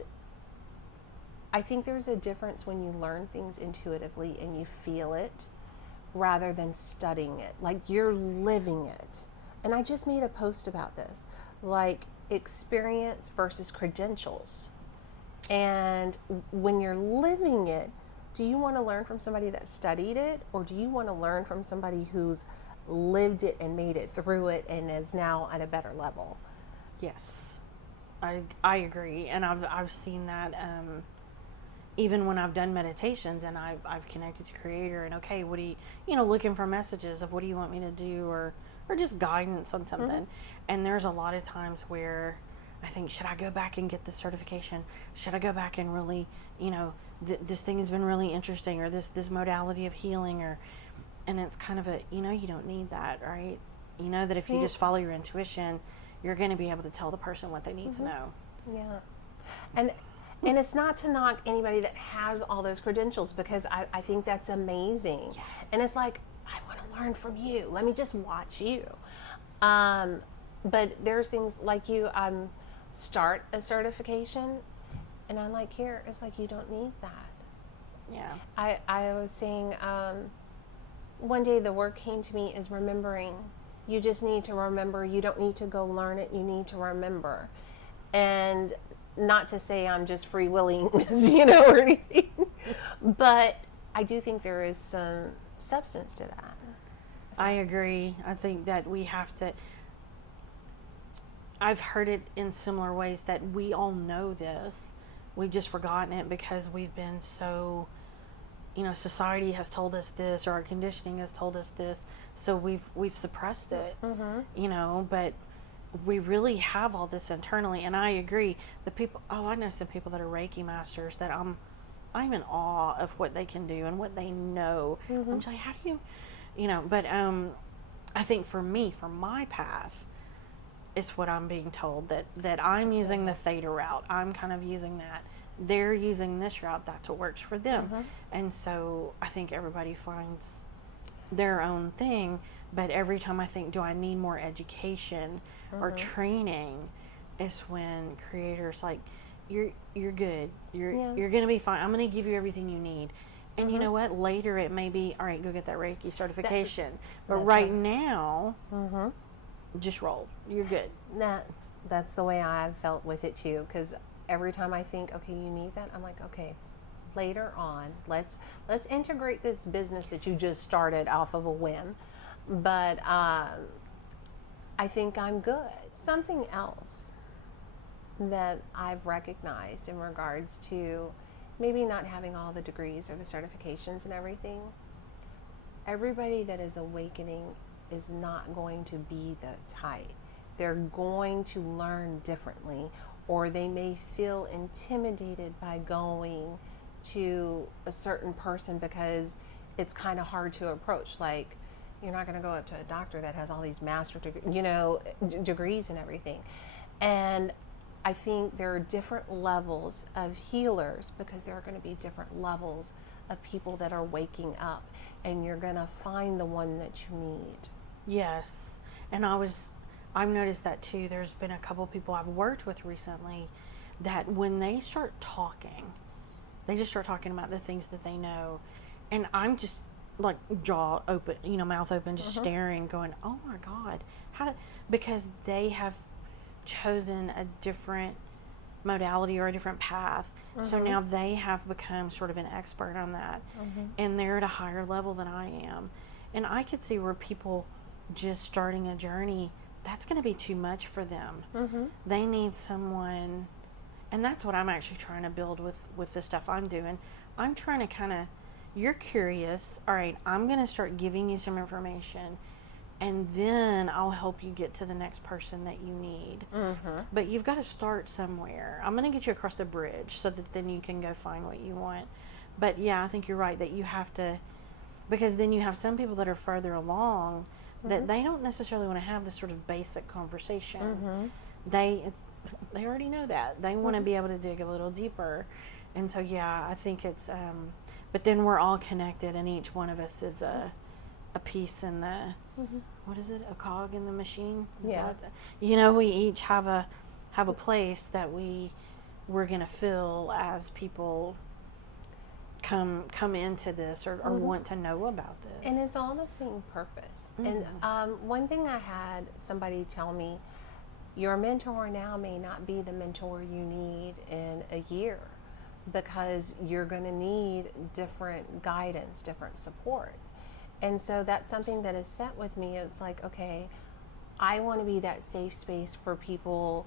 I think there's a difference when you learn things intuitively and you feel it rather than studying it. Like you're living it. And I just made a post about this, like experience versus credentials. And when you're living it, do you want to learn from somebody that studied it, or do you want to learn from somebody who's lived it and made it through it and is now at a better level? Yes, I agree. And I've seen that even when I've done meditations and I've connected to Creator and okay, what do you looking for messages of what do you want me to do or just guidance on something. And there's a lot of times where I think, should I go back and get the certification? Should I go back and really, this thing has been really interesting, or this modality of healing, and it's kind of you don't need that, right? You know that if you just follow your intuition, you're going to be able to tell the person what they need to know. Yeah. And And it's not to knock anybody that has all those credentials, because I think that's amazing. Yes. And it's like, I want to learn from you. Let me just watch you. But there's things like you start a certification, and I'm like, here, it's like, you don't need that. Yeah. I was saying one day the word came to me is remembering. You just need to remember. You don't need to go learn it. You need to remember. And not to say I'm just free willing, or anything, but I do think there is some substance to that. I agree. I think that we have to. I've heard it in similar ways that we all know this. We've just forgotten it because we've been so, society has told us this, or our conditioning has told us this, so we've suppressed it. But we really have all this internally. And I agree. I know some people that are Reiki masters that I'm in awe of what they can do and what they know. I'm just like, how do you, but I think for me, for my path, it's what I'm being told, that I'm using the theta route. I'm kind of using that. They're using this route. That's what works for them. And so I think everybody finds their own thing. But every time I think, do I need more education or training, is when creators like, you're good. You're going to be fine. I'm going to give you everything you need. And you know what? Later it may be, all right, go get that Reiki certification. But right now, just roll. You're good. That's the way I've felt with it too. Because every time I think, okay, you need that, I'm like, okay, later on, let's integrate this business that you just started off of a whim. But I think I'm good. Something else that I've recognized in regards to maybe not having all the degrees or the certifications and everything, everybody that is awakening is not going to be the type. They're going to learn differently, or they may feel intimidated by going to a certain person because it's kind of hard to approach. Like, you're not going to go up to a doctor that has all these master degrees and everything. And I think there are different levels of healers, because there are going to be different levels of people that are waking up, and you're going to find the one that you need. Yes. And I've noticed that too. There's been a couple people I've worked with recently that when they start talking, they just start talking about the things that they know. And I'm just like jaw open, mouth open, just staring, going, oh my God, because they have chosen a different modality or a different path. So now they have become sort of an expert on that. And they're at a higher level than I am. And I could see where people just starting a journey, that's going to be too much for them. They need someone, and that's what I'm actually trying to build with the stuff I'm doing. I'm trying to kind of, you're curious, all right, I'm going to start giving you some information, and then I'll help you get to the next person that you need. But you've got to start somewhere. I'm going to get you across the bridge so that then you can go find what you want. But yeah, I think you're right that you have to, because then you have some people that are further along that they don't necessarily want to have this sort of basic conversation. They already know that. They want to be able to dig a little deeper. And so, yeah, I think it's, but then we're all connected, and each one of us is a piece in the, what is it, a cog in the machine? We each have a place that we're going to fill as people come into this or want to know about this. And it's all the same purpose. And one thing I had somebody tell me, your mentor now may not be the mentor you need in a year, because you're going to need different guidance, different support. And so that's something that is set with me. It's like, okay, I want to be that safe space for people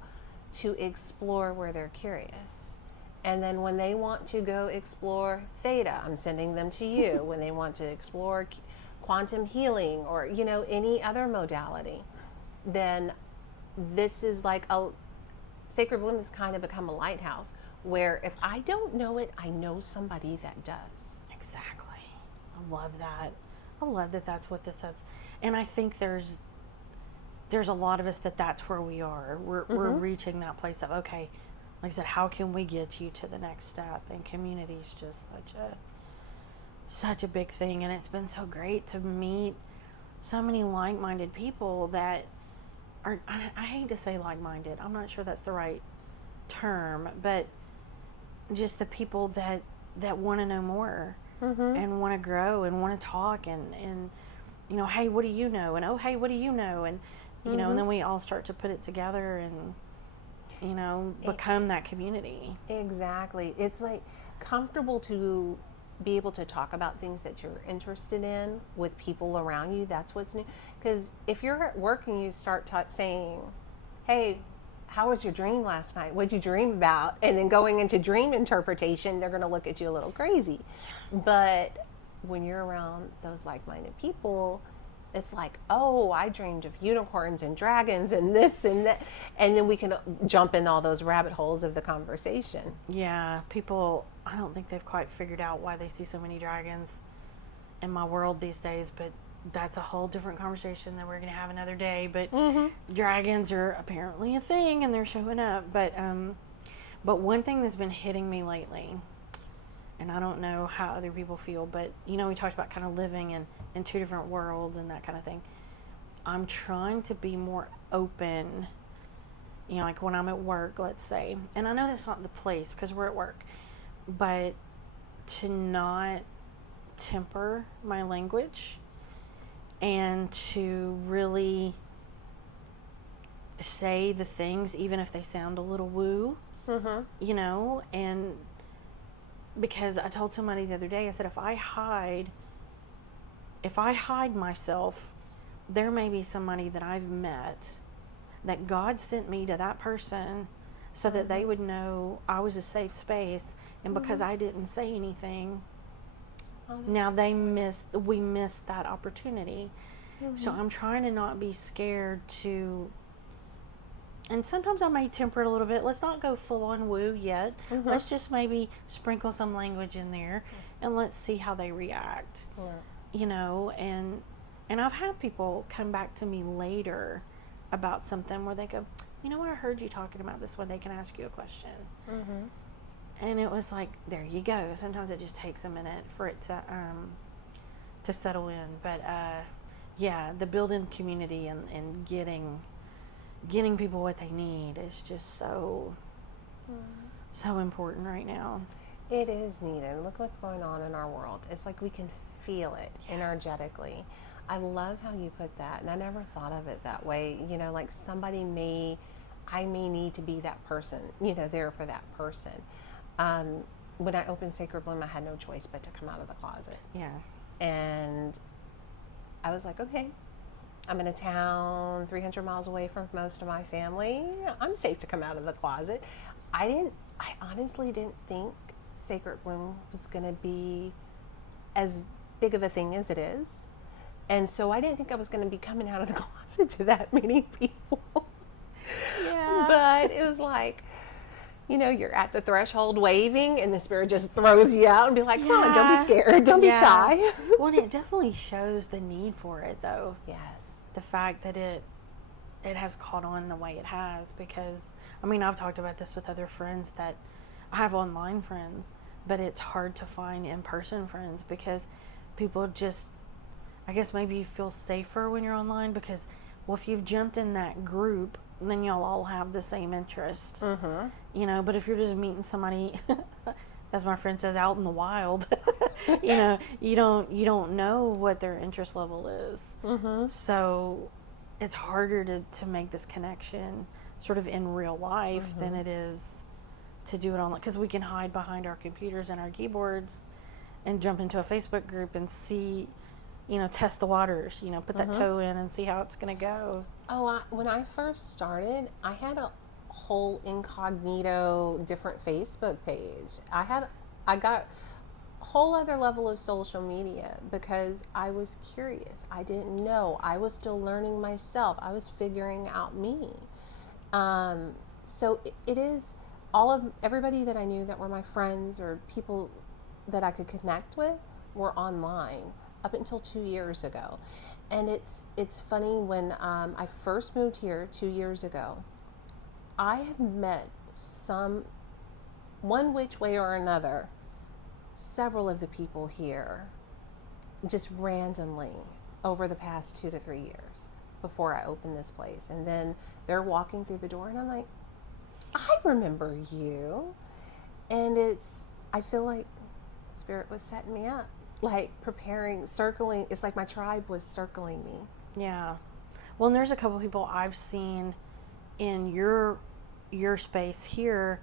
to explore where they're curious. And then when they want to go explore theta, I'm sending them to you. When they want to explore quantum healing or, any other modality, then this is like Sacred Bloom has kind of become a lighthouse where if I don't know it, I know somebody that does. Exactly. I love that. I love that that's what this is. And I think there's a lot of us that's where we are. We're reaching that place of, okay, like I said, how can we get you to the next step? And community is just such a big thing. And it's been so great to meet so many like-minded people that are, I hate to say like-minded, I'm not sure that's the right term, but just the people that want to know more, and want to grow and want to talk, and you know, hey, what do you know? And oh, hey, what do you know? And you know, and then we all start to put it together and, you know, become that community. Exactly. It's like comfortable to be able to talk about things that you're interested in with people around you. That's what's new. Because if you're at work and you start saying, hey, how was your dream last night? What'd you dream about? And then going into dream interpretation, they're going to look at you a little crazy. But when you're around those like-minded people, it's like, oh, I dreamed of unicorns and dragons and this and that. And then we can jump in all those rabbit holes of the conversation. Yeah, people, I don't think they've quite figured out why they see so many dragons in my world these days, but that's a whole different conversation that we're going to have another day. But dragons are apparently a thing, and they're showing up. But one thing that's been hitting me lately, and I don't know how other people feel, but you know, we talked about kind of living in two different worlds and that kind of thing. I'm trying to be more open, you know, like when I'm at work, let's say, and I know that's not the place because we're at work, but to not temper my language and to really say the things even if they sound a little woo, you know. And because I told somebody the other day, I said, if I hide myself, there may be somebody that I've met that God sent me to that person so that they would know I was a safe space, and because I didn't say anything, now we missed that opportunity. So I'm trying to not be scared to, and sometimes I may temper it a little bit. Let's not go full on woo yet. Let's just maybe sprinkle some language in there, and let's see how they react. You know, and I've had people come back to me later about something where they go, you know what, I heard you talking about this one day, can I ask you a question? And it was like, there you go. Sometimes it just takes a minute for it to settle in. But yeah, the building community and getting people what they need is just so important right now. It is needed. Look what's going on in our world. It's like we can feel it energetically. I love how you put that, and I never thought of it that way. You know, like I may need to be that person, you know, there for that person. When I opened Sacred Bloom, I had no choice but to come out of the closet. Yeah. And I was like, okay, I'm in a town 300 miles away from most of my family. I'm safe to come out of the closet. I honestly didn't think Sacred Bloom was going to be as big of a thing as it is. And so I didn't think I was going to be coming out of the closet to that many people. Yeah. But it was like, you know, you're at the threshold waving, and the spirit just throws you out and be like, come on, don't be scared. Don't be shy. Well, it definitely shows the need for it, though. Yes. The fact that it has caught on the way it has, because, I mean, I've talked about this with other friends that I have online friends, but it's hard to find in-person friends because people just, I guess maybe you feel safer when you're online because, well, if you've jumped in that group, then y'all all have the same interest, you know. But if you're just meeting somebody, as my friend says, out in the wild, you know, you don't know what their interest level is. So it's harder to make this connection sort of in real life than it is to do it online, because we can hide behind our computers and our keyboards and jump into a Facebook group and see, you know, test the waters, you know, put that toe in and see how it's going to go. Oh, when I first started, I had a whole incognito different Facebook page. I got a whole other level of social media because I was curious. I didn't know. I was still learning myself. I was figuring out me. So it is everybody that I knew that were my friends or people that I could connect with were online up until 2 years ago. And it's funny, when I first moved here 2 years ago, I have met some one which way or another, several of the people here just randomly over the past 2 to 3 years before I opened this place. And then they're walking through the door and I'm like, I remember you. And I feel like Spirit was setting me up, like preparing, circling. It's like my tribe was circling me. Yeah. Well, and there's a couple people I've seen in your space here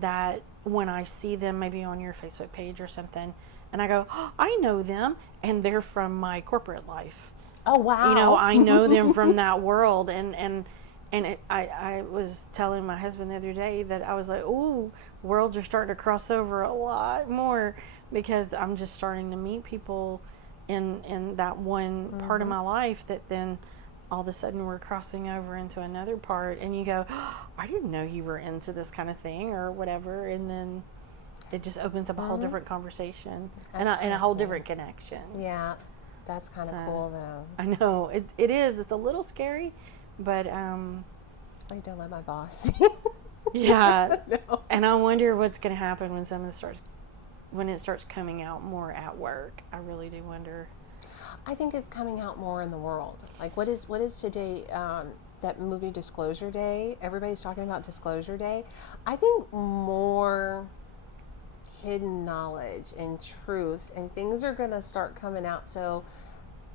that when I see them maybe on your Facebook page or something, and I go, oh, I know them, and they're from my corporate life. Oh, wow. You know, I know them from that world, I was telling my husband the other day that I was like, ooh, worlds are starting to cross over a lot more, because I'm just starting to meet people in that one part of my life that then all of a sudden we're crossing over into another part, and you go, oh, I didn't know you were into this kind of thing or whatever, and then it just opens up a whole different conversation and a whole different connection. Yeah, that's kind of cool though. I know it is. It's a little scary, but it's like, don't let my boss. Yeah. No. And I wonder what's going to happen when it starts coming out more at work. I really do wonder. I think it's coming out more in the world. Like, what is today? That movie Disclosure Day. Everybody's talking about Disclosure Day. I think more hidden knowledge and truths and things are going to start coming out. So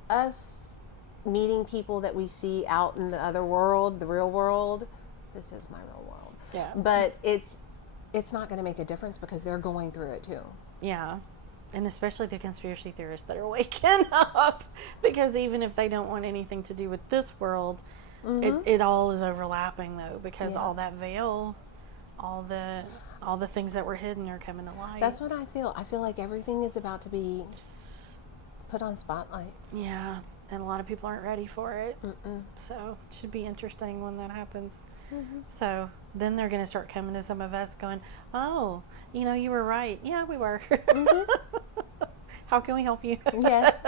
us meeting people that we see out in the other world, the real world, this is my real world. Yeah. But it's not going to make a difference because they're going through it too. Yeah. And especially the conspiracy theorists that are waking up, because even if they don't want anything to do with this world, it all is overlapping though, because all that veil, all the things that were hidden are coming to light. That's what I feel. I feel like everything is about to be put on spotlight. Yeah, and a lot of people aren't ready for it. So it should be interesting when that happens. So then they're going to start coming to some of us going, oh, you were right. Yeah, we were. How can we help you? Yes.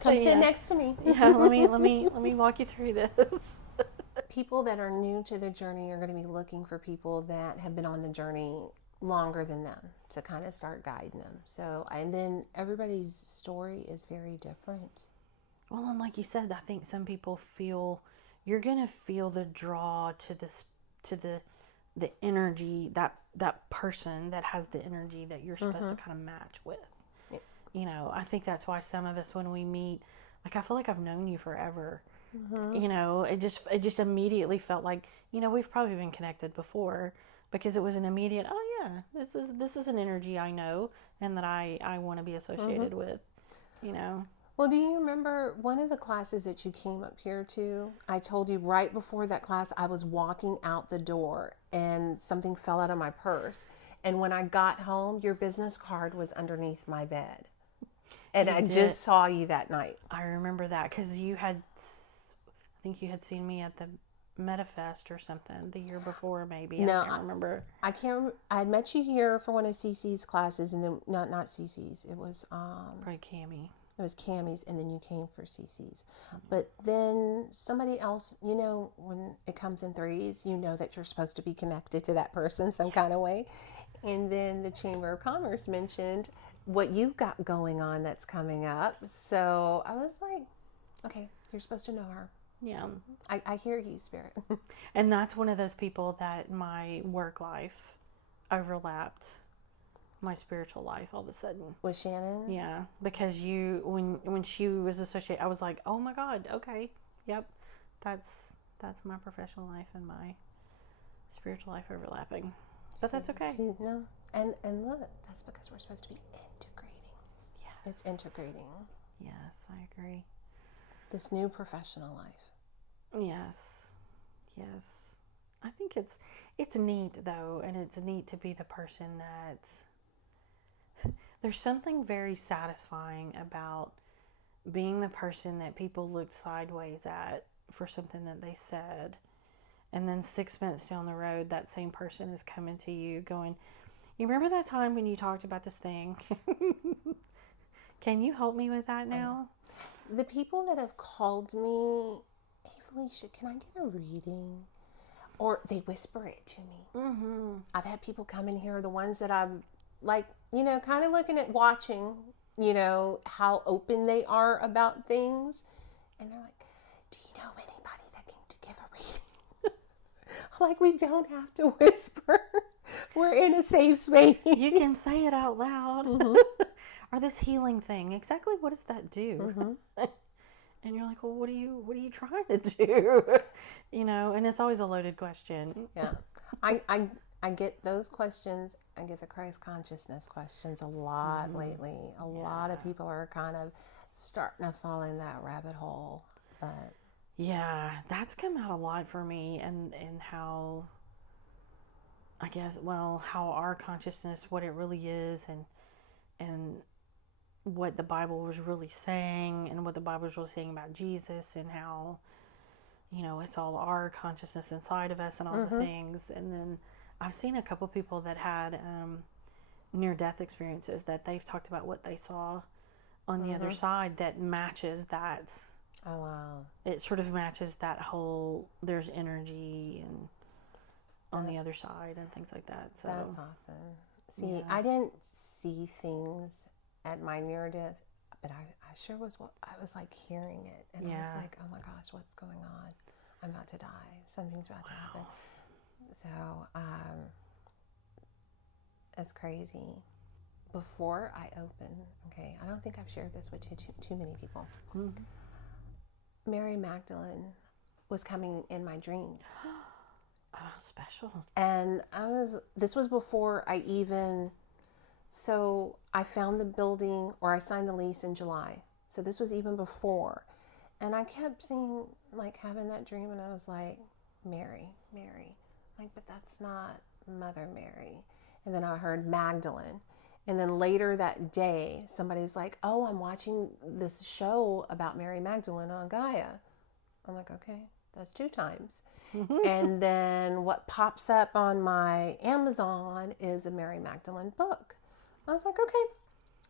Come sit next to me. Yeah, let me walk you through this. People that are new to the journey are going to be looking for people that have been on the journey longer than them to kind of start guiding them. So, and then everybody's story is very different. Well, and like you said, I think some people feel you're gonna feel the draw to the energy, that person that has the energy that you're supposed to kind of match with. I think that's why some of us, when we meet, like, I feel like I've known you forever. It just immediately felt like, we've probably been connected before, because it was an immediate, oh yeah, this is an energy I know and that I want to be associated with. Well, do you remember one of the classes that you came up here to? I told you right before that class, I was walking out the door and something fell out of my purse. And when I got home, your business card was underneath my bed. And I just saw you that night. I remember that because I think you had seen me at the MetaFest or something the year before, maybe. No, I can't remember. I had met you here for one of CC's classes, and then not CC's. It was probably Cammie. It was Cammie's, and then you came for CC's. But then somebody else, when it comes in threes, that you're supposed to be connected to that person some kind of way. And then the Chamber of Commerce mentioned what you've got going on that's coming up. So I was like, okay, you're supposed to know her. Yeah. I hear you, Spirit. And that's one of those people that my work life overlapped my spiritual life all of a sudden. With Shannon? Yeah, because when she was associated, I was like, oh my God, okay, yep, that's my professional life and my spiritual life overlapping. But that's okay. No, and look, that's because we're supposed to be integrating. Yes. It's integrating. Yes, I agree. This new professional life. Yes. I think it's neat though, and it's neat to be the person that. There's something very satisfying about being the person that people looked sideways at for something that they said. And then 6 months down the road, that same person is coming to you going, you remember that time when you talked about this thing? Can you help me with that now? The people that have called me, hey Felicia, can I get a reading? or they whisper it to me. I've had people come in here, the ones that I'm like, kind of looking at watching, how open they are about things. And they're like, do you know anybody that can give a reading? I'm like, we don't have to whisper. We're in a safe space. You can say it out loud. Or this healing thing, exactly what does that do? And you're like, well, what are you trying to do? And it's always a loaded question. Yeah. I get those questions. I get the Christ consciousness questions a lot lately. A lot of people are kind of starting to fall in that rabbit hole. But yeah, that's come out a lot for me, and how, I guess, well, how our consciousness, what it really is, and what the Bible was really saying, and what the Bible was really saying about Jesus, and how, it's all our consciousness inside of us and all the things. And then I've seen a couple people that had near-death experiences that they've talked about what they saw on the other side that matches that. oh wow, It sort of matches that whole, there's energy and on the other side and things like that. So that's awesome. See, I didn't see things at my near death, but I sure was. I was like hearing it, and I was like, oh my gosh, what's going on? I'm about to die. Something's about to happen. So it's crazy. Before I open, okay, I don't think I've shared this with too many people. Mary Magdalene was coming in my dreams. Oh, special. And this was before I even, so I found the building, or I signed the lease in July. So this was even before. And I kept seeing, like, having that dream, and I was like, Mary. Like, but that's not Mother Mary. And then I heard Magdalene. And then later that day, somebody's like, oh, I'm watching this show about Mary Magdalene on Gaia. I'm like, okay, that's 2 times. And then what pops up on my Amazon is a Mary Magdalene book. I was like, okay,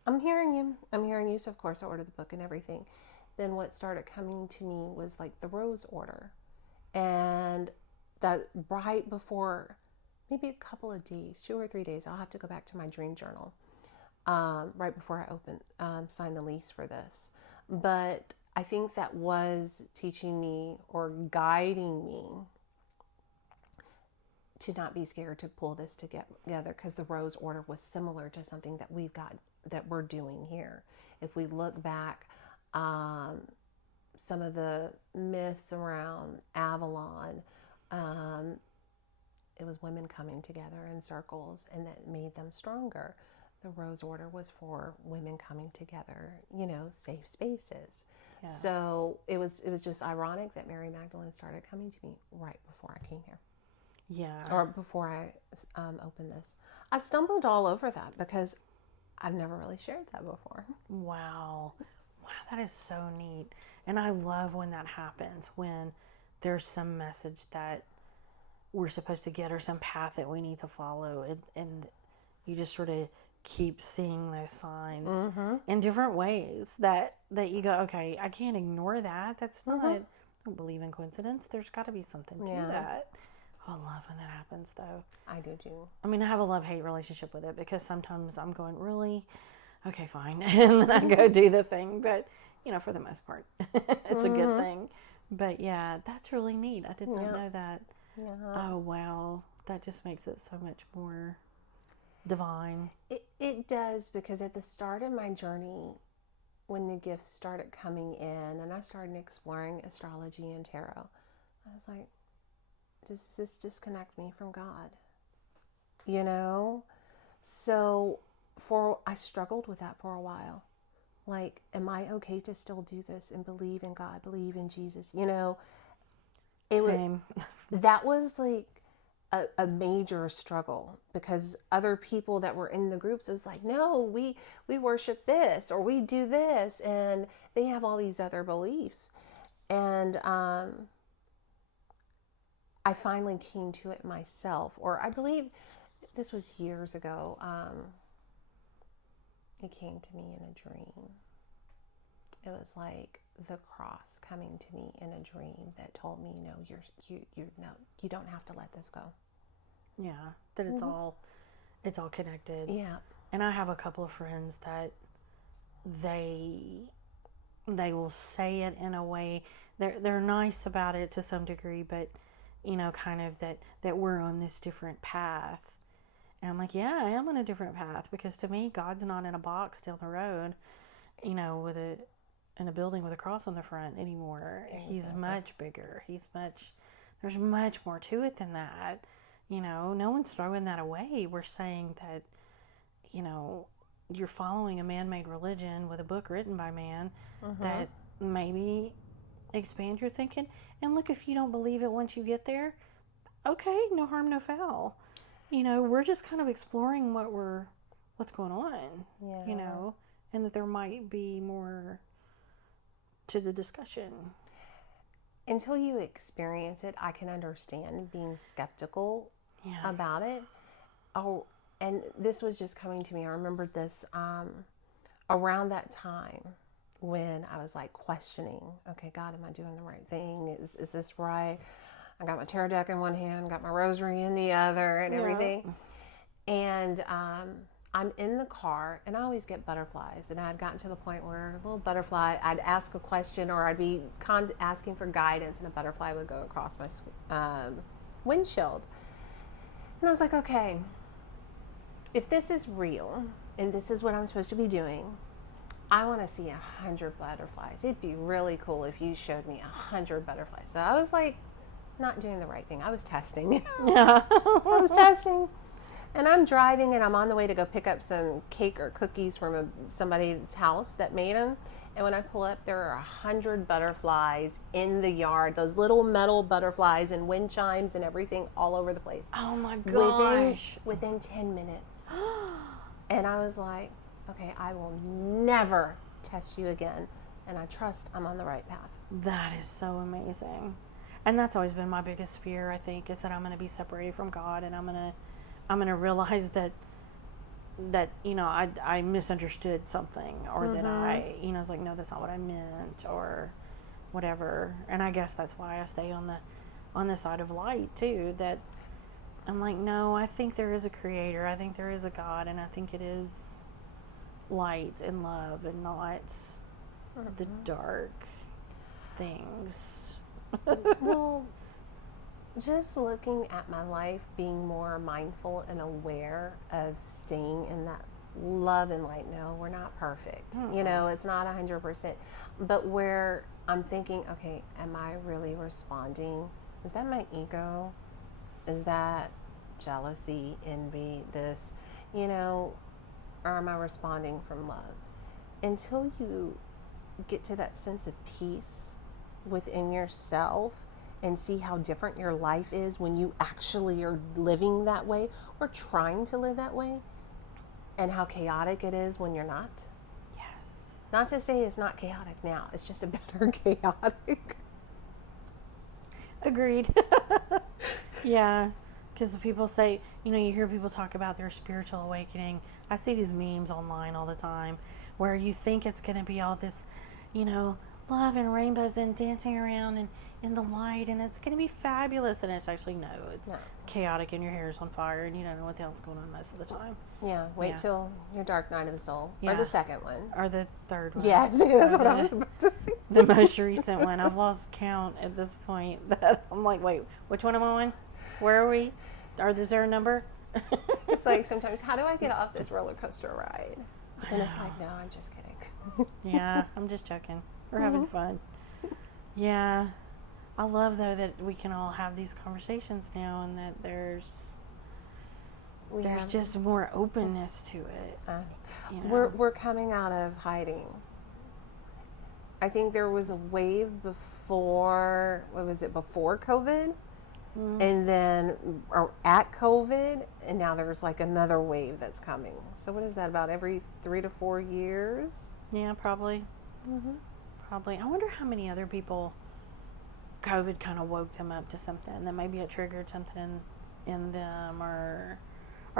I'm hearing you. So of course I ordered the book and everything. Then what started coming to me was like the Rose Order. And that right before, maybe a couple of days, 2 or 3 days, I'll have to go back to my dream journal. Right before I signed the lease for this. But I think that was teaching me or guiding me to not be scared to pull this together, because the Rose Order was similar to something that we're doing here. If we look back, some of the myths around Avalon, it was women coming together in circles, and that made them stronger. The Rose Order was for women coming together, safe spaces. Yeah. So it was just ironic that Mary Magdalene started coming to me right before I came here. Yeah. Or before I opened this. I stumbled all over that because I've never really shared that before. Wow, that is so neat. And I love when that happens, when there's some message that we're supposed to get or some path that we need to follow, and you just sort of keep seeing those signs in different ways that you go, okay, I can't ignore that. That's not, I don't believe in coincidence. There's got to be something to that. Oh, I love when that happens, though. I do too. I mean, I have a love-hate relationship with it, because sometimes I'm going, really? Okay, fine. And then I go do the thing. But, for the most part, it's a good thing. But yeah, that's really neat. I did not know that. Yeah. Oh, wow. That just makes it so much more divine. It does, because at the start of my journey, when the gifts started coming in and I started exploring astrology and tarot, I was like, does this disconnect me from God? So I struggled with that for a while. Like, am I okay to still do this and believe in God, believe in Jesus? Same. That was like a major struggle, because other people that were in the groups, it was like, no, we worship this, or we do this, and they have all these other beliefs. And I finally came to it myself, or I believe this was years ago. It came to me in a dream. it was like the cross coming to me in a dream that told me, no, you don't have to let this go. Yeah, that it's all connected. Yeah. And I have a couple of friends that they will say it in a way, they're nice about it to some degree, but kind of that we're on this different path. And I'm like, yeah, I am on a different path, because to me, God's not in a box down the road, with in a building with a cross on the front anymore. Exactly. He's much bigger. There's much more to it than that. No one's throwing that away. We're saying that, you're following a man-made religion with a book written by man that maybe expand your thinking. And look, if you don't believe it once you get there, okay, no harm, no foul. We're just kind of exploring what's going on. Yeah. And that there might be more to the discussion. Until you experience it, I can understand being skeptical about it. Oh, and this was just coming to me. I remembered this around that time when I was like questioning, okay, God, am I doing the right thing? Is this right? I got my tarot deck in one hand, got my rosary in the other, and everything. And I'm in the car, and I always get butterflies. And I had gotten to the point where a little butterfly, I'd ask a question, or I'd be asking for guidance, and a butterfly would go across my windshield. And I was like, okay, if this is real, and this is what I'm supposed to be doing, I want to see 100 butterflies. It'd be really cool if you showed me 100 butterflies. So I was like, not doing the right thing. I was testing. Yeah. I was testing. And I'm driving, and I'm on the way to go pick up some cake or cookies from somebody's house that made them. And when I pull up, there are 100 butterflies in the yard. Those little metal butterflies and wind chimes and everything all over the place. Oh my gosh. Within 10 minutes. And I was like, okay, I will never test you again. And I trust I'm on the right path. That is so amazing. And that's always been my biggest fear, I think, is that I'm going to be separated from God, and I'm going to realize that I misunderstood something, or that I was like, no, that's not what I meant, or whatever. And I guess that's why I stay on the side of light too, that I'm like, no, I think there is a creator, I think there is a God, and I think it is light and love, and not the dark things. Well, just looking at my life, being more mindful and aware of staying in that love and light. No, we're not perfect. It's not 100%. But where I'm thinking, okay, am I really responding? Is that my ego? Is that jealousy, envy, this, or am I responding from love? Until you get to that sense of peace within yourself and see how different your life is when you actually are living that way or trying to live that way, and how chaotic it is when you're not. Yes. Not to say it's not chaotic now, it's just a better chaotic. Agreed. Yeah, because people say, you hear people talk about their spiritual awakening. I see these memes online all the time where you think it's going to be all this, love and rainbows and dancing around and in the light, and it's going to be fabulous, and it's actually it's chaotic, and your hair is on fire, and you don't know what the hell's going on most of the time. Yeah, wait till your dark night of the soul, or the second one, or the third one. Yes, that's what I was about to say. The most recent one. I've lost count at this point. That I'm like, wait, which one am I on? Where are we? Is there a number? It's like sometimes, how do I get off this roller coaster ride? And it's like, no, I'm just kidding. Yeah, I'm just joking. We're having fun. Yeah. I love, though, that we can all have these conversations now, and that there's just more openness to it. We're coming out of hiding. I think there was a wave before, before COVID? And then at COVID, and now there's like another wave that's coming. So what is that, about every 3 to 4 years? Yeah, probably. Probably. I wonder how many other people COVID kind of woke them up to something, that maybe it triggered something in them, or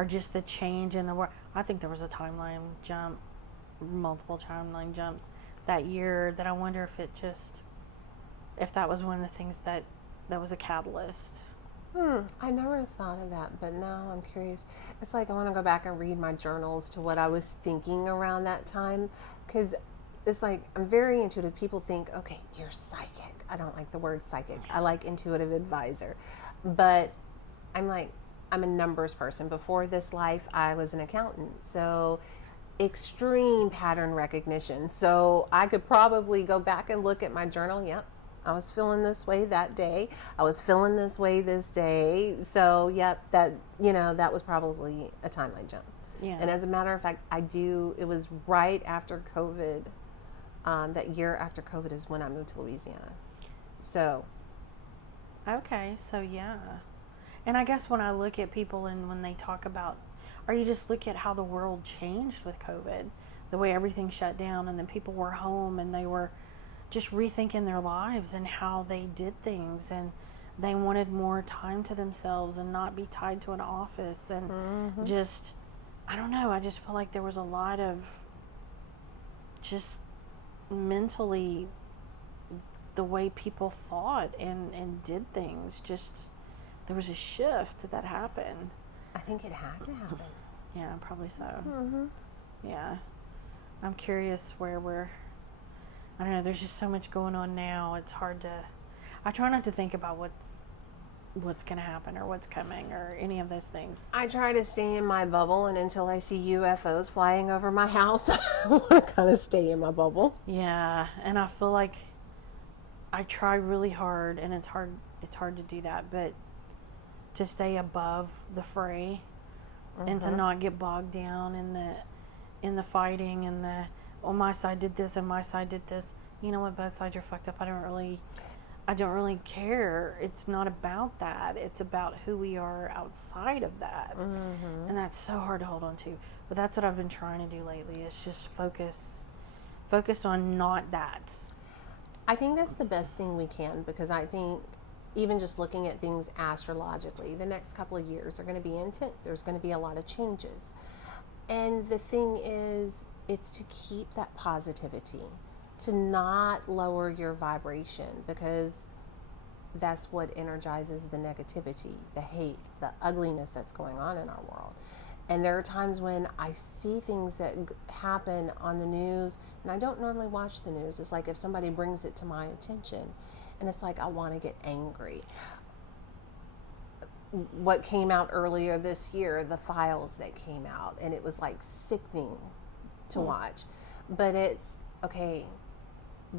just the change in the world. I think there was a timeline jump, multiple timeline jumps that year that I wonder if it just, if that was one of the things that was a catalyst. I never thought of that, but now I'm curious. It's like I want to go back and read my journals to what I was thinking around that time, because it's like I'm very intuitive. People think, okay, you're psychic. I don't like the word psychic. I like intuitive advisor. But I'm like, I'm a numbers person. Before this life, I was an accountant. So extreme pattern recognition. So I could probably go back and look at my journal. Yep. I was feeling this way that day. I was feeling this way this day. So, yep, that, that was probably a timeline jump. Yeah. And as a matter of fact, it was right after COVID. That year after COVID is when I moved to Louisiana. So. Okay, so yeah. And I guess when I look at people and when they talk about, or you just look at how the world changed with COVID, the way everything shut down and then people were home and they were just rethinking their lives and how they did things, and they wanted more time to themselves and not be tied to an office, and just, I don't know, I just feel like there was a lot of just mentally the way people thought and did things, just there was a shift that happened. I think it had to happen. Yeah, probably so. Yeah. I'm curious where I don't know, there's just so much going on now. It's hard to, I try not to think about what's going to happen or what's coming or any of those things. I try to stay in my bubble, and until I see UFOs flying over my house, I want to kind of stay in my bubble. Yeah, and I feel like I try really hard, and it's hard to do that, but to stay above the fray and to not get bogged down in the fighting and the, well, my side did this and my side did this. You know what, both sides are fucked up. I don't really care. It's not about that. It's about who we are outside of that. And that's so hard to hold on to. But that's what I've been trying to do lately, is just focus on not that. I think that's the best thing we can, because I think even just looking at things astrologically, the next couple of years are going to be intense. There's going to be a lot of changes. And the thing is, it's to keep that positivity, to not lower your vibration, because that's what energizes the negativity, the hate, the ugliness that's going on in our world. And there are times when I see things that happen on the news, and I don't normally watch the news. It's like if somebody brings it to my attention, and it's like I want to get angry. What came out earlier this year, the files that came out, and it was like sickening to watch. But it's, okay,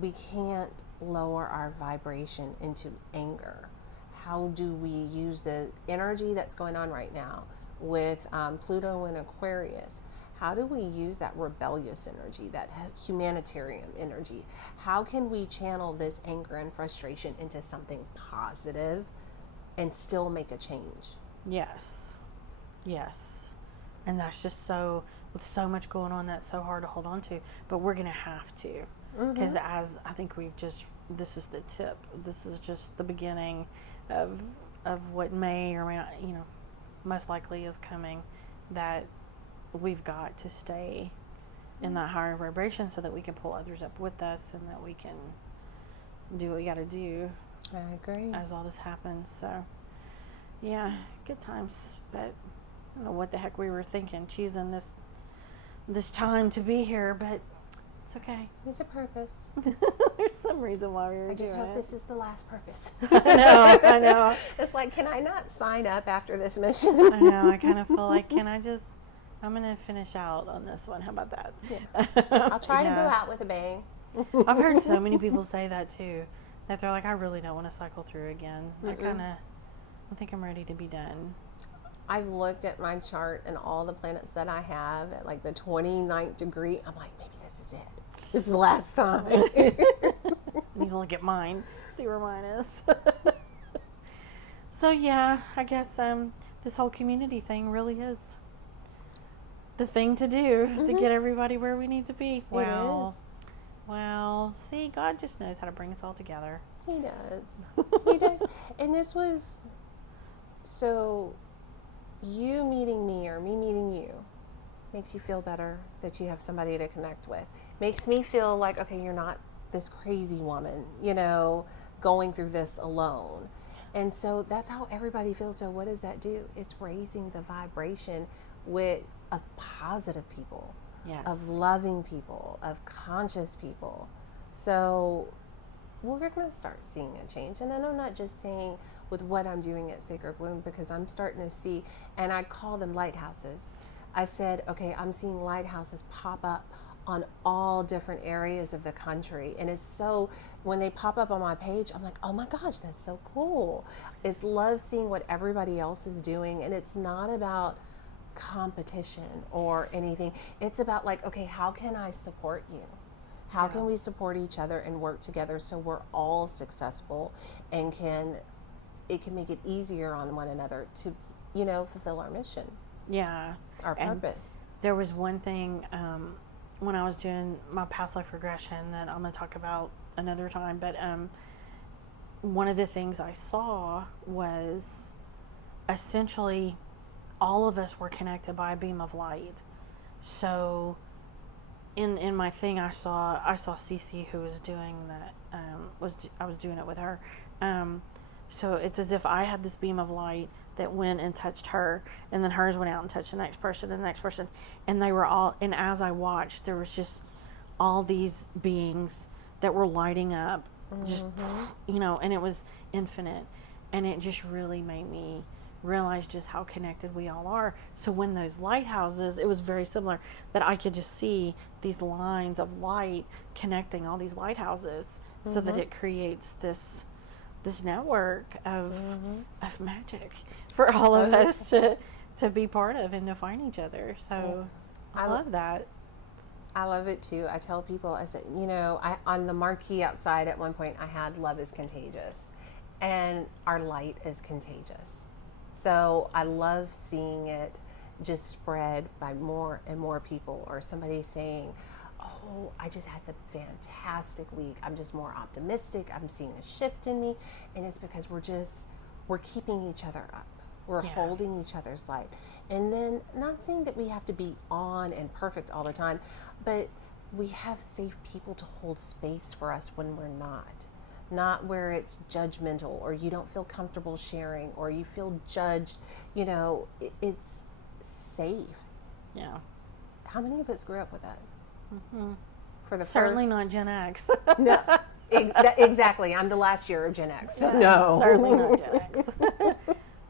we can't lower our vibration into anger. How do we use the energy that's going on right now with Pluto and Aquarius? How do we use that rebellious energy, that humanitarian energy? How can we channel this anger and frustration into something positive and still make a change? Yes. And that's just so, with so much going on, that's so hard to hold on to. But we're going to have to. Because as I think this is the tip. This is just the beginning of what may or may not, most likely is coming, that we've got to stay in that higher vibration so that we can pull others up with us and that we can do what we got to do. I agree. As all this happens. So, yeah, good times. But I don't know what the heck we were thinking, choosing this time to be here, but it's okay. There's a purpose. There's some reason why we were doing it. I just hope this is the last purpose. I know. It's like, can I not sign up after this mission? I know. I kind of feel like, I'm going to finish out on this one. How about that? Yeah. I'll try to go out with a bang. I've heard so many people say that too, that they're like, I really don't want to cycle through again. I think I'm ready to be done. I've looked at my chart and all the planets that I have at like the 29th degree. I'm like, maybe this is it. This is the last time. I need to look at mine, see where mine is. So yeah, I guess this whole community thing really is the thing to do to get everybody where we need to be. It is. Well, see, God just knows how to bring us all together. He does. He does. And this was, so you meeting me or me meeting you makes you feel better that you have somebody to connect with. makes me feel like, okay, you're not this crazy woman, going through this alone. And so that's how everybody feels. So what does that do? It's raising the vibration of positive people, Yes. of loving people, of conscious people. So we're going to start seeing a change. And then I'm not just saying with what I'm doing at Sacred Bloom, because I'm starting to see, and I call them lighthouses. I said, okay, I'm seeing lighthouses pop up on all different areas of the country. And it's so, when they pop up on my page, I'm like, oh my gosh, that's so cool. It's love seeing what everybody else is doing. And it's not about competition or anything. It's about like, okay, how can I support you? How can we support each other and work together so we're all successful and it can make it easier on one another to, fulfill our mission. Yeah. Our purpose. There was one thing when I was doing my past life regression that I'm going to talk about another time, but one of the things I saw was essentially all of us were connected by a beam of light. So in my thing I saw Cece, who was doing that, I was doing it with her. So it's as if I had this beam of light that went and touched her, and then hers went out and touched the next person and the next person, and they were all, and as I watched, there was just all these beings that were lighting up, just, and it was infinite, and it just really made me realize just how connected we all are. So when those lighthouses, it was very similar, that I could just see these lines of light connecting all these lighthouses, so that it creates this network of magic for all of us to be part of and to find each other. So I love that. I love it too. I tell people, I said, on the marquee outside at one point I had "Love is contagious," and our light is contagious. So I love seeing it just spread by more and more people, or somebody saying, oh, I just had the fantastic week. I'm just more optimistic. I'm seeing a shift in me. And it's because we're keeping each other up. We're holding each other's light. And then, not saying that we have to be on and perfect all the time, but we have safe people to hold space for us when we're not where it's judgmental, or you don't feel comfortable sharing, or you feel judged. It's safe. Yeah. How many of us grew up with that? For the Certainly not Gen X. No, exactly. I'm the last year of Gen X. So no. Certainly not Gen X.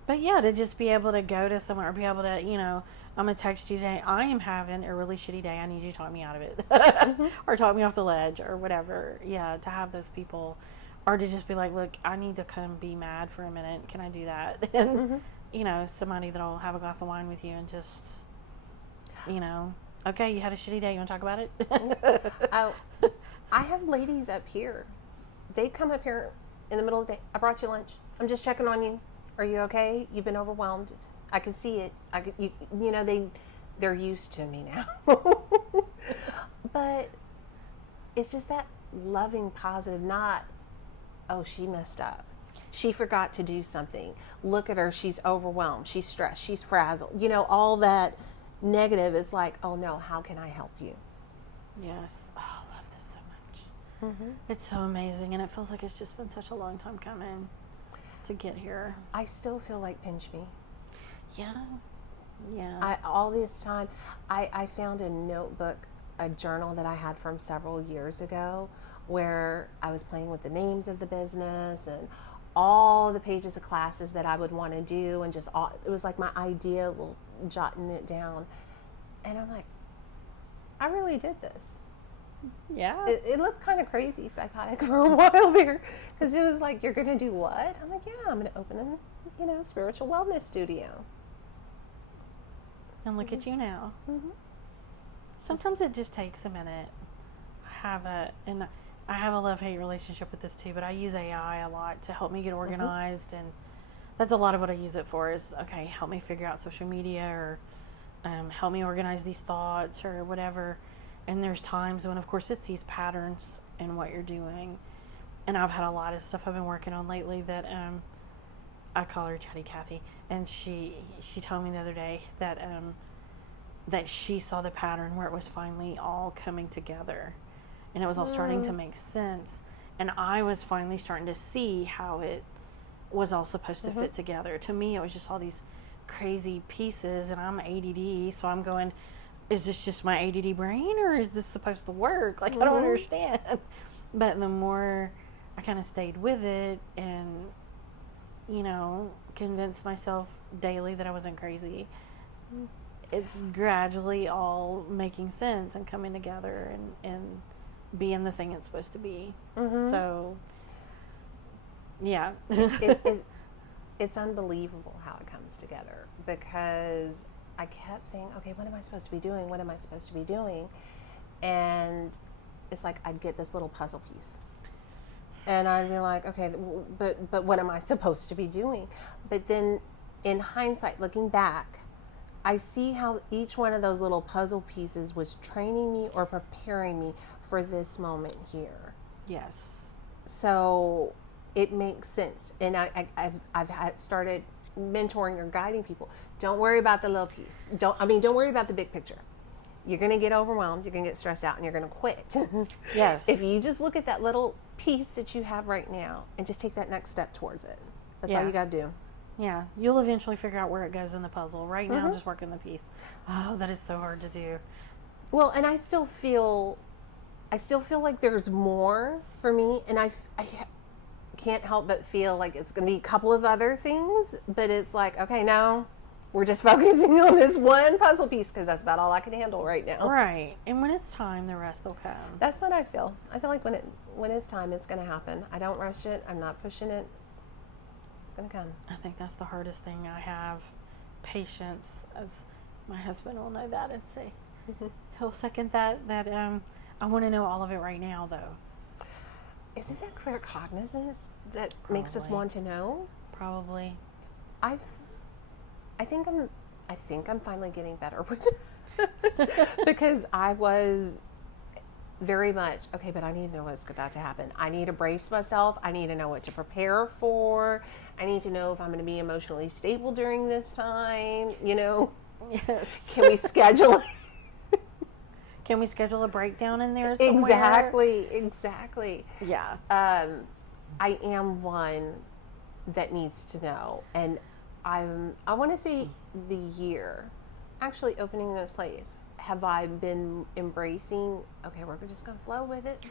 But yeah, to just be able to go to someone, or be able to, I'm going to text you today, I am having a really shitty day, I need you to talk me out of it. Or talk me off the ledge, or whatever. Yeah, to have those people, or to just be like, look, I need to come be mad for a minute. Can I do that? And, somebody that'll have a glass of wine with you and just, okay, you had a shitty day, you want to talk about it? I have ladies up here. They come up here in the middle of the day. I brought you lunch. I'm just checking on you. Are you okay? You've been overwhelmed. I can see it. They're used to me now. But it's just that loving, positive, not, oh, she messed up. She forgot to do something. Look at her. She's overwhelmed. She's stressed. She's frazzled. All that negative is like, oh no, how can I help you? Yes. Oh, I love this so much. It's so amazing, and it feels like it's just been such a long time coming to get here. I still feel like pinch me. Yeah. All this time, I found a notebook, a journal that I had from several years ago, where I was playing with the names of the business and all the pages of classes that I would want to do, and it was like my idea, jotting it down. And I'm like, I really did this. Yeah. It looked kind of crazy, psychotic for a while there, because it was like, you're going to do what? I'm like, yeah, I'm going to open a spiritual wellness studio. And look at you now. Sometimes it just takes a minute. I have a love-hate relationship with this too, but I use AI a lot to help me get organized, and that's a lot of what I use it for, is, okay, help me figure out social media, or help me organize these thoughts, or whatever. And there's times when, of course, it sees patterns in what you're doing. And I've had a lot of stuff I've been working on lately that I call her Chatty Cathy, and she told me the other day that that she saw the pattern where it was finally all coming together and it was all starting to make sense. And I was finally starting to see how it was all supposed to fit together. To me, it was just all these crazy pieces, and I'm ADD, so I'm going, is this just my ADD brain, or is this supposed to work? Like, I don't understand. But the more I kind of stayed with it and, you know, convinced myself daily that I wasn't crazy, it's gradually all making sense and coming together and being the thing it's supposed to be. So, yeah. It's unbelievable how it comes together, because I kept saying, okay, what am I supposed to be doing? What am I supposed to be doing? And it's like I'd get this little puzzle piece. And I'd be like, okay, but what am I supposed to be doing? But then in hindsight, looking back, I see how each one of those little puzzle pieces was training me or preparing me for this moment here. Yes. So it makes sense. And I've had started mentoring or guiding people. Don't worry about the little piece. Don't worry about the big picture. You're going to get overwhelmed, you're going to get stressed out, and you're going to quit. Yes. If you just look at that little piece that you have right now and just take that next step towards it. That's all you got to do. Yeah, you'll eventually figure out where it goes in the puzzle. Right now, I'm just working the piece. Oh, that is so hard to do. Well, and I still feel like there's more for me, and I can't help but feel like it's going to be a couple of other things, but it's like, okay, no, we're just focusing on this one puzzle piece because that's about all I can handle right now. Right, and when it's time, the rest will come. That's what I feel. I feel like when it's time, it's going to happen. I don't rush it. I'm not pushing it. It's going to come. I think that's the hardest thing I have, patience, as my husband will know that and say, he'll second that I want to know all of it right now, though. Isn't that clear cognizance that makes us want to know? Probably. I think I'm finally getting better with it. Because I was very much, okay, but I need to know what's about to happen. I need to brace myself. I need to know what to prepare for. I need to know if I'm going to be emotionally stable during this time, you know? Yes. Can we schedule it? Can we schedule a breakdown in there somewhere? Exactly. Yeah. I am one that needs to know. And I want to say the year, actually opening this place, have I been embracing, okay, we're just going to flow with it.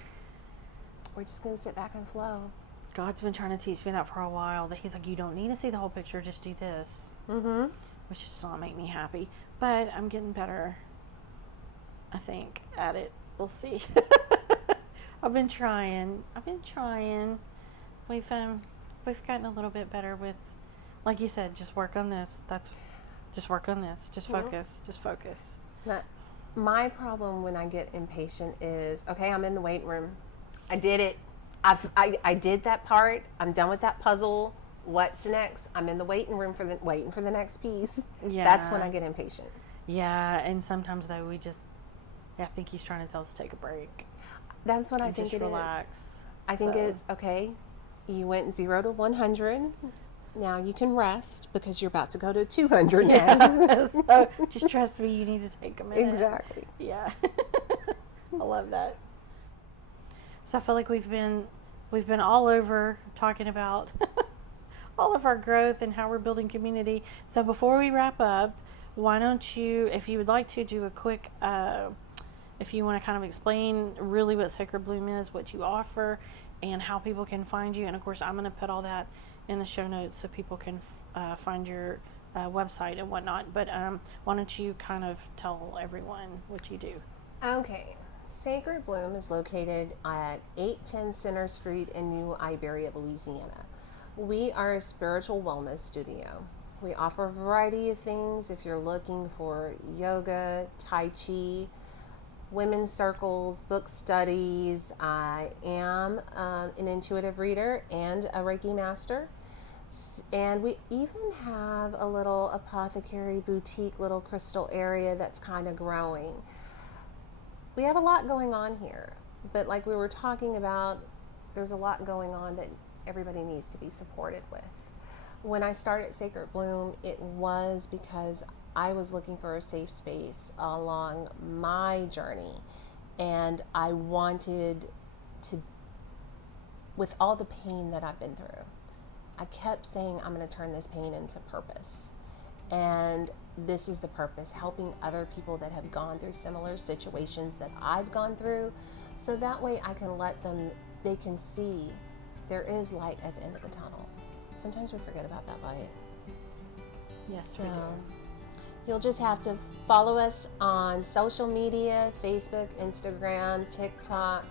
We're just going to sit back and flow. God's been trying to teach me that for a while, that he's like, you don't need to see the whole picture, just do this. Which does not make me happy. But I'm getting better, I think, at it. We'll see. I've been trying. We've gotten a little bit better with, like you said, just work on this. Just work on this. Just focus. Just focus. My problem when I get impatient is, okay, I'm in the waiting room. I did it. I did that part. I'm done with that puzzle. What's next? I'm in the waiting room waiting for the next piece. Yeah. That's when I get impatient. Yeah, and sometimes though I think he's trying to tell us to take a break. That's what I think just it relax. is. I think it's, okay, you went 0 to 100. Now you can rest because you're about to go to 200 now. So just trust me, you need to take a minute. Exactly. Yeah. I love that. So I feel like we've been all over talking about all of our growth and how we're building community. So before we wrap up, why don't you, if you would like to, do a quick, if you want to kind of explain really what Sacred Bloom is, what you offer, and how people can find you. And of course, I'm going to put all that in the show notes so people can find your website and whatnot. But why don't you kind of tell everyone what you do? Okay. Sacred Bloom is located at 810 Center Street in New Iberia, Louisiana. We are a spiritual wellness studio. We offer a variety of things. If you're looking for yoga, Tai Chi, women's circles, book studies, I am an intuitive reader and a Reiki master. And we even have a little apothecary boutique, little crystal area that's kind of growing. We have a lot going on here, but like we were talking about, there's a lot going on that everybody needs to be supported with. When I started Sacred Bloom, it was because I was looking for a safe space along my journey, and I wanted to, with all the pain that I've been through, I kept saying, I'm going to turn this pain into purpose. And this is the purpose, helping other people that have gone through similar situations that I've gone through. So that way I can let them, they can see there is light at the end of the tunnel. Sometimes we forget about that light. Yes, So we do. you'll just have to follow us on social media, Facebook, Instagram, TikTok.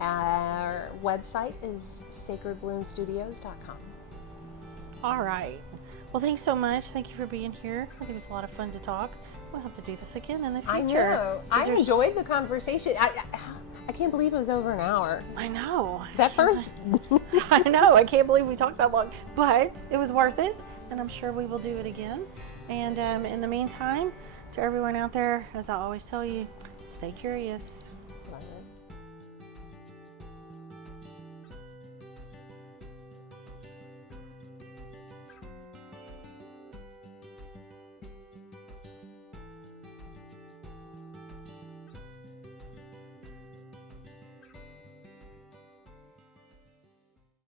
Our website is sacredbloomstudios.com. All right. Well, thanks so much. Thank you for being here. I think it was a lot of fun to talk. We'll have to do this again in the future. I know. I enjoyed the conversation. I can't believe it was over an hour. I know. That first. I know. I can't believe we talked that long, but it was worth it, and I'm sure we will do it again. And in the meantime, to everyone out there, as I always tell you, stay curious.